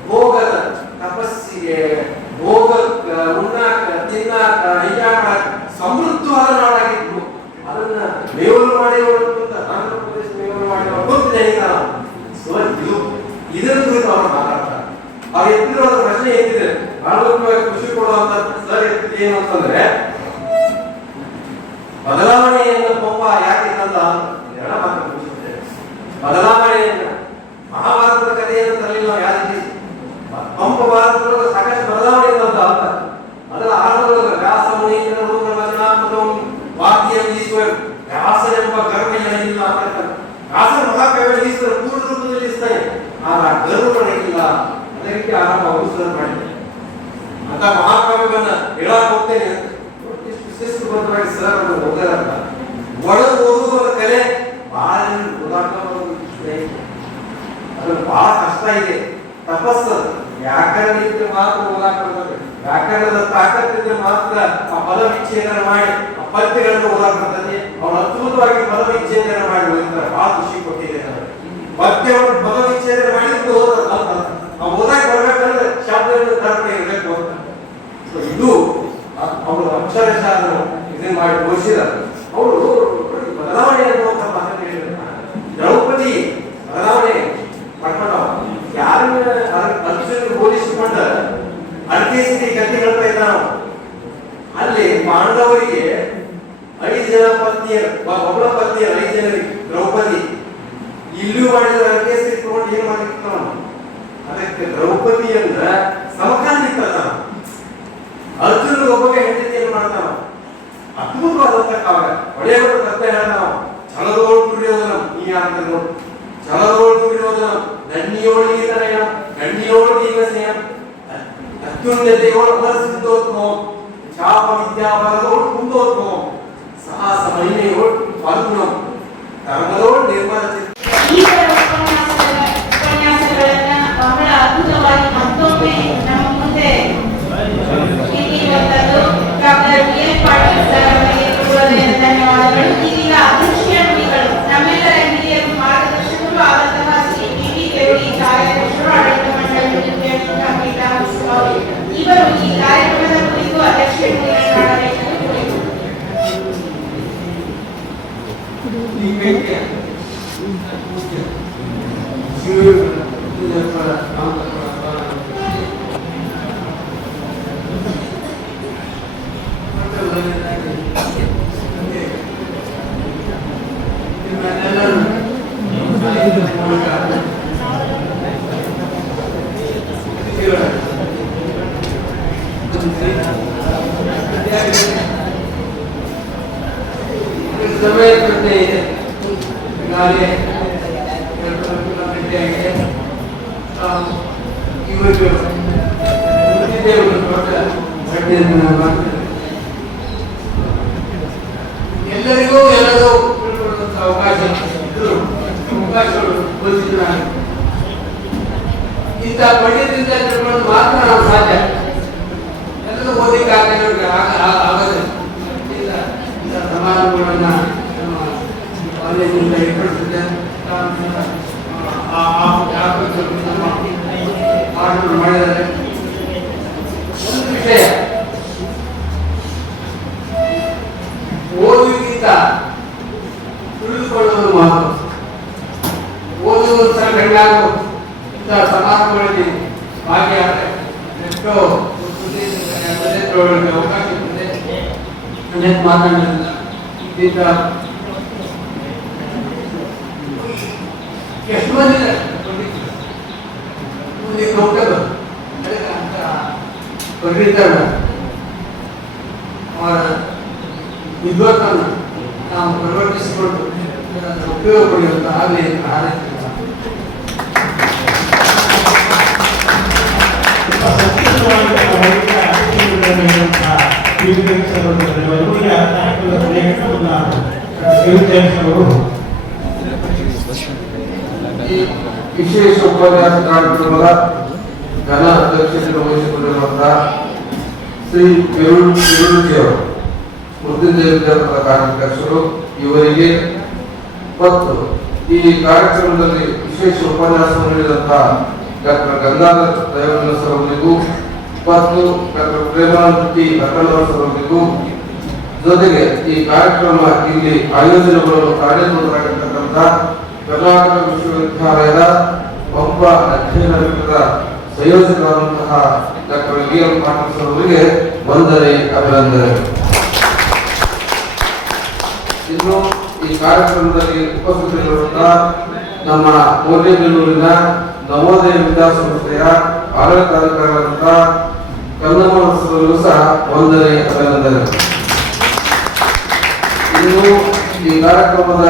ಭೋಗದ ತಪಸ್ಸಿಗೆ ಭೋಗಕ್ಕ ಉಣ್ಣಾಕ ತಿನ್ನಾಕ ಹೈಯಾಕ ಸಮೃದ್ಧವಾದ ನಾಡಾಗಿತ್ತು. ಅದನ್ನ ಮೇವರು ಮಾಡಿದವರು ಆಂಧ್ರ ಪ್ರದೇಶ ಮೇವರು ಮಾಡಿದವರು ಗೊತ್ತಿದೆ ಸೊ ಇದರ ಕುರಿತು ಅವರು ಮಾತಾಡ್ತಾರೆ. ಅವ್ರು ಎತ್ತಿರೋ ಪ್ರಶ್ನೆ ಎತ್ತಿದೆ ಆಳವಾಗಿ ಖುಷಿ ಕೊಡುವಂತ ಸರ್ ಎತ್ತಿದೆ ಏನು ಅಂತಂದ್ರೆ ಬದಲಾವಣೆಯನ್ನು ಪಂಪ ಯಾಕೆ ತಂದ ಎಲ್ಲ ಮಾತು ಬದಲಾವಣೆಯನ್ನು ಮಹಾಭಾರತದ ಕಥೆಯನ್ನು ತರಲಿಲ್ಲ ನಾವು ಯಾರಿಗೆ ಪಂಪ ಭಾರತದೊಳಗೆ ಸಾಕಷ್ಟು ಬದಲಾವಣೆ ತಂದ ಅಂತ ಅದರ ಆರಂಭದೊಳಗೆ ವ್ಯಾಸ ಮುನೀಂದ್ರ ವಚನಾತ್ಮಕಂ ವಾಕ್ಯ ಈಶ್ವರ ವ್ಯಾಸನೆಂಬ ಗರ್ವ ಏನಿಲ್ಲ ಅಂತ ವ್ಯಾಸನ ಮಹಾಕಾವ್ಯ ಈಶ್ವರ ಪೂರ್ಣ ರೂಪದಲ್ಲಿ ಇಸ್ತಾನೆ ಆದ್ರೆ ಆ ಗರ್ವ ಇಲ್ಲ ಅದಕ್ಕೆ ಆರಂಭ ಅವಸರ ಮಾಡಿದೆ ಅಂತ ಮಹಾಕಾವ್ಯವನ್ನ ಹೇಳಕ್ ಹೋಗ್ತೇನೆ. ಶಿಸ್ತುಬದ್ಧವಾಗಿ ಸರ್ ಓದಾರ ಒಳಗೆ ಓದುವುದರ ಕಲೆ ಬಹಳ ಅದು ಬಹಳ ಕಷ್ಟ ಇದೆ. ತಪಸ್ಸು ವ್ಯಾಕರಣ ಇದ್ರೆ ಮಾತ್ರ ಓದಾಕ ಬರ್ತದೆ. ವ್ಯಾಕರಣದ ತಾಕತ್ತಿದ್ರೆ ಮಾತ್ರ ಆ ಪದ ವಿಚ್ಛೇದನ ಮಾಡಿ ಆ ಪದ್ಯಗಳನ್ನು ಓದಾಕ ಬರ್ತದೆ. ಅವನು ಅದ್ಭುತವಾಗಿ ಪದ ವಿಚ್ಛೇದನ ಮಾಡಿ ಓದಿರ್ತಾರೆ. ಬಹಳ ಖುಷಿ ಕೊಟ್ಟಿದೆ. ಪದ್ಯವನ್ನು ಪದ ವಿಚ್ಛೇದನ ಮಾಡಿದ್ದು ನಾವು ಓದಾಕ ಬರ್ಬೇಕಂದ್ರೆ ಶಬ್ದವನ್ನು ತರಪಣೆ ಇರಬೇಕು ಅಂತ. ಇದು ಅವರು ಅಕ್ಷರಶಃ ಇದನ್ನ ಮಾಡಿ ತೋರಿಸಿದ್ದಾರೆ. ಅವರು ಬದಲಾವಣೆ ಅನ್ನುವಂಥ ಮಾತನ್ನು ಹೇಳಿದ್ದಾರೆ. ದ್ರೌಪದಿ ಬದಲಾವಣೆ ಮಾಡ್ಕೊಂಡವ ಯಾರನ್ನ ಅರ್ಜುನ ಹೋಲಿಸಿಕೊಂಡ ಅರ್ಕೇಸರಿ ಕಥೆ ಹೇಳ್ತಾ ಇದ್ದ ನಾವು. ಅಲ್ಲಿ ಪಾಂಡವರಿಗೆ 5 ಜನ ಪತ್ನಿಯರು ಒಬ್ಬಳ ಪತ್ನಿಯರು 5 ಜನರಿಗೆ ದ್ರೌಪದಿ ಇಲ್ಲೂ ಮಾಡಿದ ಅರ್ಕೇಸರಿ ತಗೊಂಡು ಏನ್ ಮಾಡಿರ್ತಾವ ಅದಕ್ಕೆ ದ್ರೌಪದಿ ಅಂದ್ರ ಸಮಕಾಲ ನಿಂತಾನ. ಅರ್ಜುನ ಒಬ್ಬಗೆ ಹೆಂಡತಿಯನ್ನು ಮಾಡ್ತಾನ. ಅದ್ಭುತವಾದಂತ ಕಾವ್ಯ ಒಳ್ಳೆಯವರು ಕಥೆ ಹೇಳ್ತಾನ. ಛಲದೋಳು ದುರ್ಯೋಧನ ಈ ಯಾರ ನೋಡಿ ಛಲದೋಳು ದುರ್ಯೋಧನ ನನ್ನಿಯೋಳಿಗೆ ತನಯ ಗಣ್ಣಿಯೋಳು ಭೀಮಸೇನ ಅತ್ಯುನ್ನತೆಯೋಳು ಅಮರಸಿದ್ಧೋತ್ಮೋ ಚಾಪ ವಿದ್ಯಾಬಲದೋಳು ಕುಂದೋತ್ಮೋ ಸಾಹಸ ಮಹಿಮೆಯೋಳು ಫಲ್ಗುಣಂ ಧರ್ಮದೋಳು ನಿರ್ಮಲ ಉಪನ್ಯಾಸಗಳನ್ನ ಬಹಳ ಅದ್ಭುತವಾಗಿ ಮತ್ತೊಮ್ಮೆ ನಮ್ಮ ಮುಂದೆ ಇರುವಂತದ್ದು ಡಾಕ್ಟರ್ ಬಿ.ಎಸ್. ಪಾಟೀಲ್ ಸರ್ ಅವರಿಗೆ ಧನ್ಯವಾದಗಳು. ಇದೀಗ ಅದೃಶ್ಯ ನುಡಿಗಳು ನಮ್ಮೆಲ್ಲರ ಹಿರಿಯರು ಮಾರ್ಗದರ್ಶಕರು ಆದಂತಹ ಶ್ರೀ ಟಿ.ವಿ. ಕೆರೂಡಿ ಕಾರ್ಯದರ್ಶರು ಆಡಳಿತ ಮಂಡಳಿ ಇವರು ಈ ಕಾರ್ಯಕ್ರಮದ ಕುರಿತು ಅಧ್ಯಕ್ಷ ನುಡಿಗಳನ್ನಾಡಬೇಕೆಂದು ಕೋರಿದರು. ವಂದಿಸಿ ಸಮಯ ಕಡಿಮೆ ಇದೆ. ಈಗಾಗಲೇ 2 ಗಂಟೆ ಆಗಿದೆ. ಇವತ್ತು ಮುಂದಿದೆ ಒಂದು ದೊಡ್ಡ ಘಟನೆಯನ್ನು ಮಾಡ್ತೇನೆ. ಎಲ್ಲರಿಗೂ ಎಲ್ಲರೂ ತಿಳ್ಕೊಳ್ಳುವಂತಹ ಅವಕಾಶಗಳು ಬಂದಿದ್ದು ನಾನು ಇಂಥ ಪಂಡಿತರಿಂದ ತಿಳ್ಕೊಳ್ಳೋದು ಮಾತ್ರ ನಾವು ಸಾಧ್ಯ. ಎಲ್ಲರೂ ಓದಿಕ್ಕೆ ಆಗದೆ ಇಂಥ ಸಮಾರಂಭಗಳನ್ನು ಕಾಲೇಜಿನಿಂದ ಏರ್ಪಡಿಸಿದೆ. ಮಾಡಿದ್ದಾರೆ. ಒಂದು ವಿಷಯ, ಓದುವಿಗಿಂತ ತಿಳಿದುಕೊಳ್ಳುವುದು ಮಹತ್ವ. ಓದುವುದು ಸಹ ಗಂಡಾರು ಇಂಥ ಸಮಾರಂಭಗಳಲ್ಲಿ ಭಾಗಿಯಾದರೆ ಎಷ್ಟೋ ಅವಕಾಶ ಇರ್ತದೆ. ಅನೇಕ ಮಾತನಾಡಿಲ್ಲ ಈಗ ಎಷ್ಟು ಮಂದಿ ಡಾಕ್ಟರ್ ಪಂಡಿತರ ಅವರ ವಿದ್ವತ್ತನ್ನು ನಾವು ಪರಿವರ್ತಿಸಿಕೊಂಡು ಉಪಯೋಗ ಪಡೆಯುವಂತ ಆಗಲಿ ಹಾರೈಸುತ್ತೇವೆ. ವಿಶೇಷ ಉಪನ್ಯಾಸ ಕಾರ್ಯಕ್ರಮದ ಘನ ಅಧ್ಯಕ್ಷತೆಯನ್ನು ವಹಿಸಿಕೊಂಡಿರುವಂತಹ ಶ್ರೀ ಕಿರುಜಿಯವರು ಮೃತ್ಯುಂಜಯ ವಿದ್ಯಾಪೀಠದ ಕಾರ್ಯಾಧ್ಯಕ್ಷರು, ಇವರಿಗೆ ಮತ್ತು ಈ ಕಾರ್ಯಕ್ರಮದಲ್ಲಿ ವಿಶೇಷ ಉಪನ್ಯಾಸವನ್ನು ನೀಡಿದಂತಹ ಡಾಕ್ಟರ್ ಗಂಗಾಧರ ದಯಾನಂದ ಸರ್ ಅವರಿಗೂ ಮತ್ತು ಡಾಕ್ಟರ್ ಪ್ರೇಮಾನಂದ ಟಿ ಅಕಲ್ವಾರ್ ಸರ್ ಅವರಿಗೂ, ಜೊತೆಗೆ ಈ ಕಾರ್ಯಕ್ರಮ ಇಲ್ಲಿ ಆಯೋಜನೆಗಳನ್ನು ಕಾರ್ಯನಿರತರಾಗಿರ್ತಕ್ಕಂಥ ಕರ್ನಾಟಕ ವಿಶ್ವವಿದ್ಯಾಲಯದ ಪಂಪ ಅಧ್ಯಯನ ಪೀಠದ ಸಂಯೋಜಕರಾದಂತಹ ಡಾಕ್ಟರ್ ವಿ.ಎಂ. ಪಾಟೀಲ್ ಸರ್ ಅವರಿಗೆ ವಂದನೆ, ಅಭಿನಂದನೆ. ಇನ್ನು ಈ ಕಾರ್ಯಕ್ರಮದಲ್ಲಿ ಉಪಸ್ಥಿತರಿರುವಂತಹ ನಮ್ಮ ಮೌಲ್ಯಬೆನ್ನೂರಿನ ನವೋದಯ ವಿದ್ಯಾಸಂಸ್ಥೆಯ ಆಡಳಿತಾಧಿಕಾರಿಗಳಾದಂತಹ ಕನ್ನಮ್ಮ ಸರ್ ಸಹ ವಂದನೆ, ಅಭಿನಂದನೆ. ಇನ್ನು ಈ ಕಾರ್ಯಕ್ರಮದ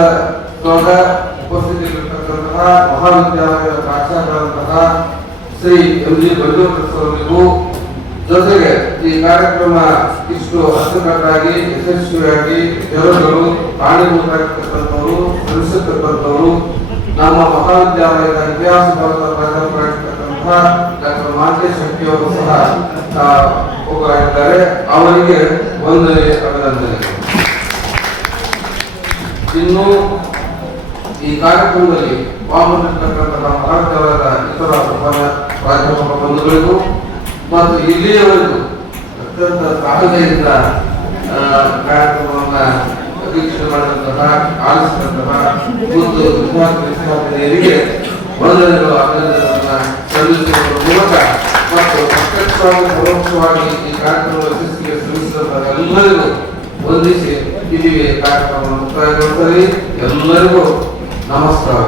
ಉಪಸ್ಥಿತಿಯಲ್ಲಿರತಕ್ಕಂತಹ ಮಹಾವಿದ್ಯಾಲಯದ ಪ್ರಾಚಾರ್ಯರಾದಂತಹ ಶ್ರೀ ಎಂ.ಜಿ. ಬೈಲೂರು ಅವರಿಗೂ, ಜೊತೆಗೆ ಈ ಕಾರ್ಯಕ್ರಮ ಇಷ್ಟು ಅಚ್ಚುಕಟ್ಟಾಗಿ ಯಶಸ್ವಿಯಾಗಿ ಜನಗಳು ಕಾರಣೀಭೂತರಾಗಿರ್ತಕ್ಕಂಥವರು, ಶ್ರಮಿಸಿರ್ತಕ್ಕಂಥವರು ನಮ್ಮ ಮಹಾವಿದ್ಯಾಲಯದ ಇತಿಹಾಸ ಭಾಗದ ಪ್ರಾಧ್ಯಾಪಕರಾಗಿರ್ತಕ್ಕಂತಹ ಡಾಕ್ಟರ್ ಮಾಂತೇಶ್ ಶೆಟ್ಟಿಯವರು ಸಹ ಒಬ್ಬರಾಗಿದ್ದಾರೆ. ಅವರಿಗೆ ವಂದನೆ, ಅಭಿನಂದನೆ. ಇನ್ನು ಈ ಕಾರ್ಯಕ್ರಮದಲ್ಲಿ ಪಾಲ್ಗೊಂಡಿರ್ತಕ್ಕಂತಹ ಮಹಾವಿದ್ಯಾಲಯದ ಇತರ ಪ್ರಾಧ್ಯಾಪಕ ಬಂಧುಗಳಿಗೂ ಮತ್ತು ಇಲ್ಲಿಯವರೆಗೂ ಅತ್ಯಂತ ಸಾಧನೆಯಿಂದ ಕಾರ್ಯಕ್ರಮವನ್ನು ವೀಕ್ಷಣೆ ಮಾಡಿದಂತಹ, ಆಲಿಸಿದಂತಹ ಒಂದು ವಿದ್ಯಾರ್ಥಿನಿಯರಿಗೆ ವಂದನೆಗಳು, ಅಭಿನಂದನೆಗಳನ್ನು ಸಲ್ಲಿಸುವುದರ ಮೂಲಕ ಮತ್ತು ಪ್ರತ್ಯಕ್ಷವಾಗಿ ಪರೋಕ್ಷವಾಗಿ ಈ ಕಾರ್ಯಕ್ರಮದ ಯಶಸ್ಸಿಗೆ ಶ್ರಮಿಸಿದಂತಹ ಎಲ್ಲರಿಗೂ ವಂದಿಸಿ ಇಲ್ಲಿಗೆ ಕಾರ್ಯಕ್ರಮವನ್ನು ಮುಕ್ತಾಯಗೊಳಿಸಲಿ. ಎಲ್ಲರಿಗೂ ನಮಸ್ಕಾರ.